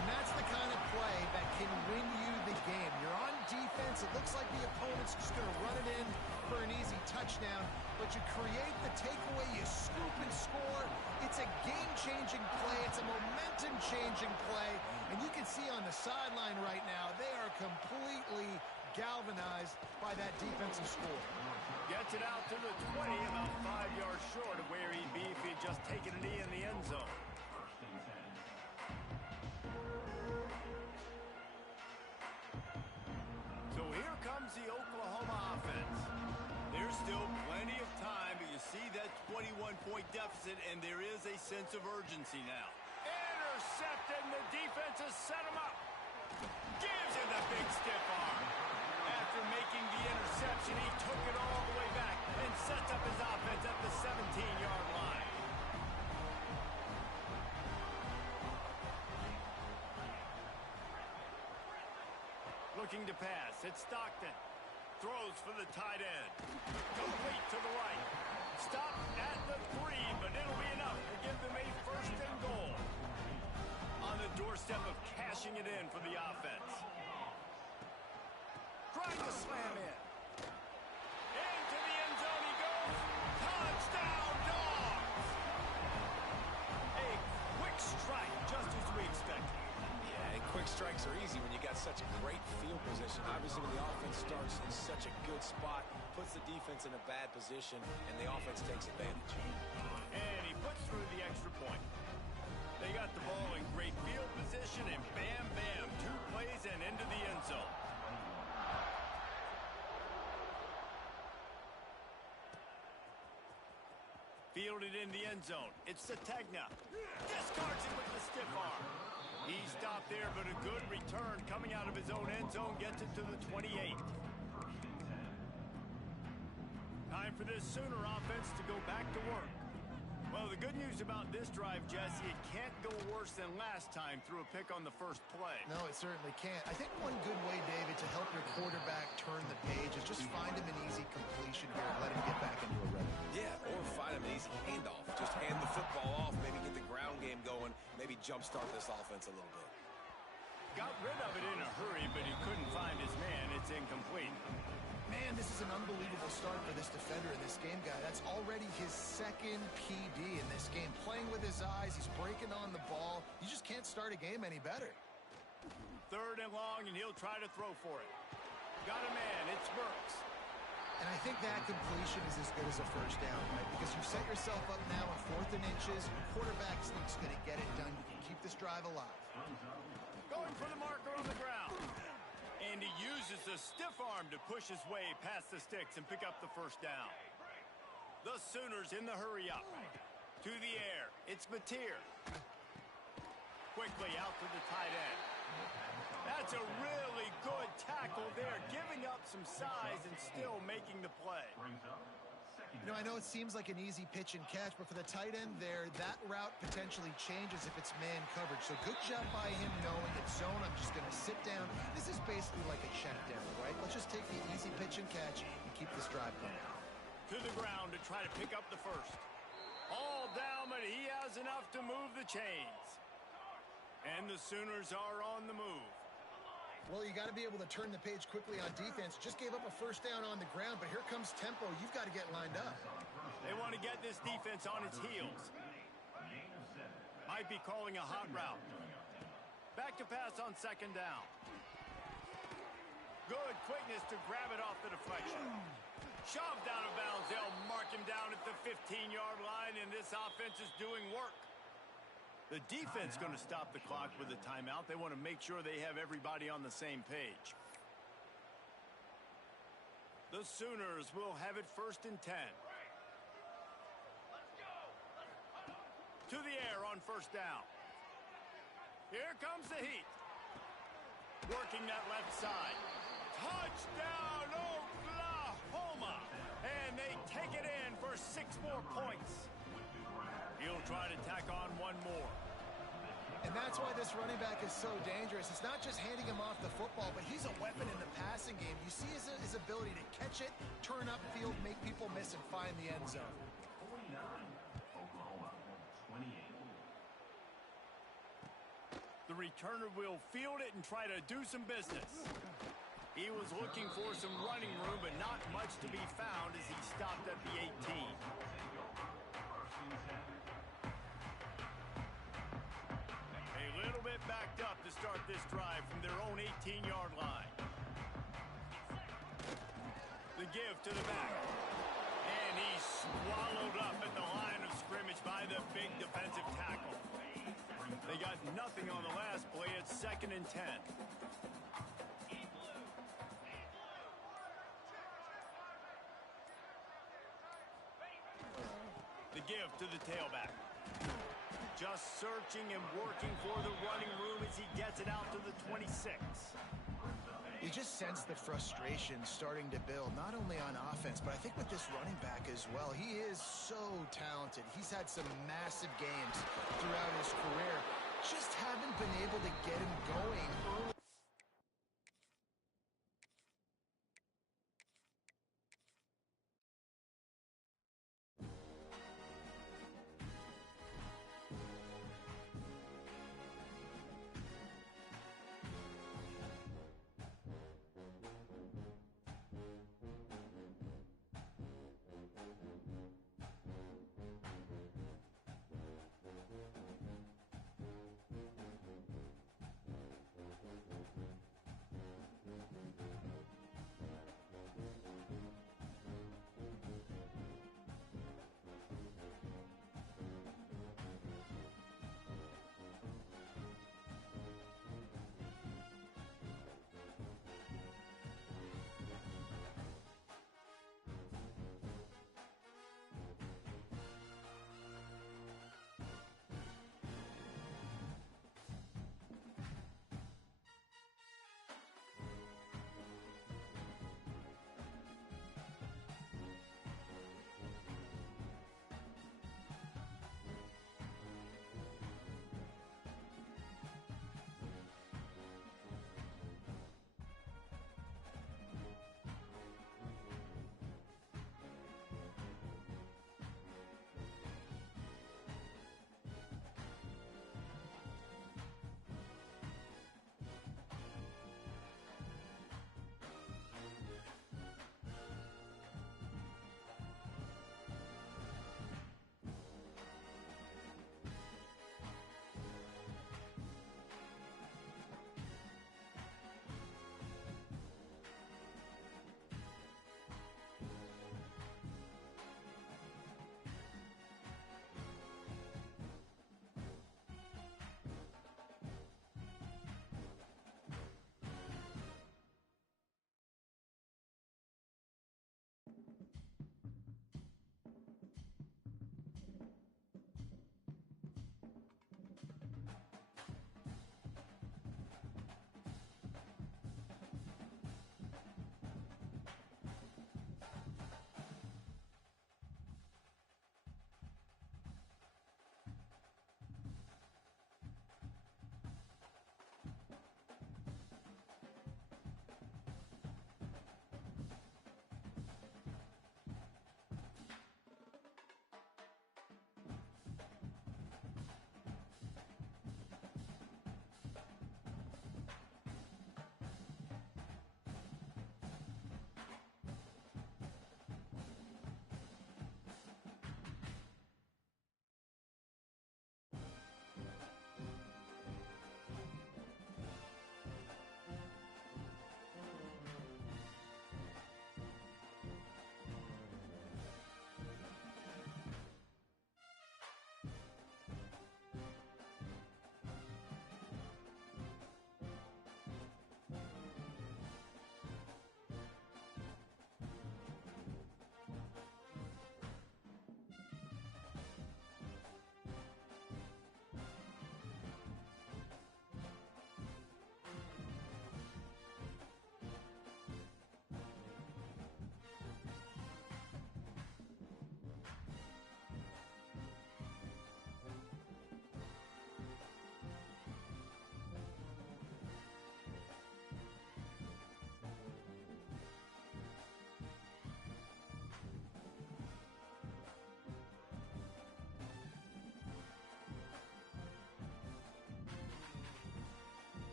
And that's the kind of play that can win you the game. You're on defense. It looks like the opponent's just going to run it in for an easy touchdown, but you create the takeaway, you scoop and score. It's a game-changing play. It's a momentum-changing play. And you can see on the sideline right now, they are completely galvanized by that defensive score. Gets it out to the 20, about 5 yards short of where he'd be if he'd just taken a knee in the end zone. So here comes the Oklahoma offense. There's still plenty of time, but you see that 21-point deficit, and there is a sense of urgency now. Intercepted, and the defense has set him up. Gives him the big stiff arm. After making the interception, he took it all the way back and sets up his offense at the 17-yard line. Looking to pass. It's Stockton. Throws for the tight end. Complete to the right. Stop at the 3, but it'll be enough to give them a first and goal. On the doorstep of cashing it in for the offense. Trying to slam in. Into the end zone he goes. Touchdown, Dogs! A quick strike, just as we expected. Yeah, and quick strikes are easy when you got such great field position. Obviously, when the offense starts in such a good spot, puts the defense in a bad position, and the offense takes advantage. And he puts through the extra point. They got the ball in great field position, and bam, bam, 2 plays and into the end zone. Fielded in the end zone. It's Sategna. Discards it with the stiff arm. He stopped there, but a good return coming out of his own end zone gets it to the 28. Time for this Sooner offense to go back to work. Well, the good news about this drive, Jesse, it can't go worse than last time through a pick on the first play. No, it certainly can't. I think one good way, David, to help your quarterback turn the page is just find him an easy completion here and let him get back into a rhythm. Yeah, or find him an easy handoff. Just hand the football off, maybe get the ground game going, maybe jumpstart this offense a little bit. Got rid of it in a hurry, but he couldn't find his man. It's incomplete. Man, this is an unbelievable start for this defender in this game, guy. That's already his second PD in this game. Playing with his eyes, he's breaking on the ball. You just can't start a game any better. 3rd and long, and he'll try to throw for it. Got a man. It's Burks. And I think that completion is as good as a first down, right? Because you set yourself up now on 4th and inches. Your quarterback sneak's going to get it done. You can keep this drive alive. Going for the marker on the ground. And he uses the stiff arm to push his way past the sticks and pick up the first down. The Sooners in the hurry up. To the air. It's Mateer. Quickly out to the tight end. That's a really good tackle there, giving up some size and still making the play. You know, I know it seems like an easy pitch and catch, but for the tight end there, that route potentially changes if it's man coverage. So good job by him knowing it's zone. I'm just going to sit down. This is basically like a check down, right? Let's just take the easy pitch and catch and keep this drive going. To the ground to try to pick up the first. All down, but he has enough to move the chains. And the Sooners are on the move. Well, you got to be able to turn the page quickly on defense. Just gave up a first down on the ground, but here comes tempo. You've got to get lined up. They want to get this defense on its heels. Might be calling a hot route. Back to pass on 2nd down. Good quickness to grab it off the deflection. Shoved out of bounds. They'll mark him down at the 15-yard line, and this offense is doing work. The defense going to stop the clock with a timeout. They want to make sure they have everybody on the same page. The Sooners will have it 1st and 10. to the air on first down. Here comes the heat. Working that left side. Touchdown, Oklahoma! And they take it in for 6 more points. He'll try to tack on one more. And that's why this running back is so dangerous. It's not just handing him off the football, but he's a weapon in the passing game. You see his ability to catch it, turn upfield, make people miss, and find the end zone. 49, Oklahoma, 28. The returner will field it and try to do some business. He was looking for some running room, but not much to be found as he stopped at the 18. A little bit backed up to start this drive from their own 18-yard line. The give to the back. And he's swallowed up at the line of scrimmage by the big defensive tackle. They got nothing on the last play. It's 2nd and 10. The give to the tailback. Just searching and working for the running room as he gets it out to the 26. You just sense the frustration starting to build, not only on offense, but I think with this running back as well. He is so talented. He's had some massive games throughout his career. Just haven't been able to get him going early.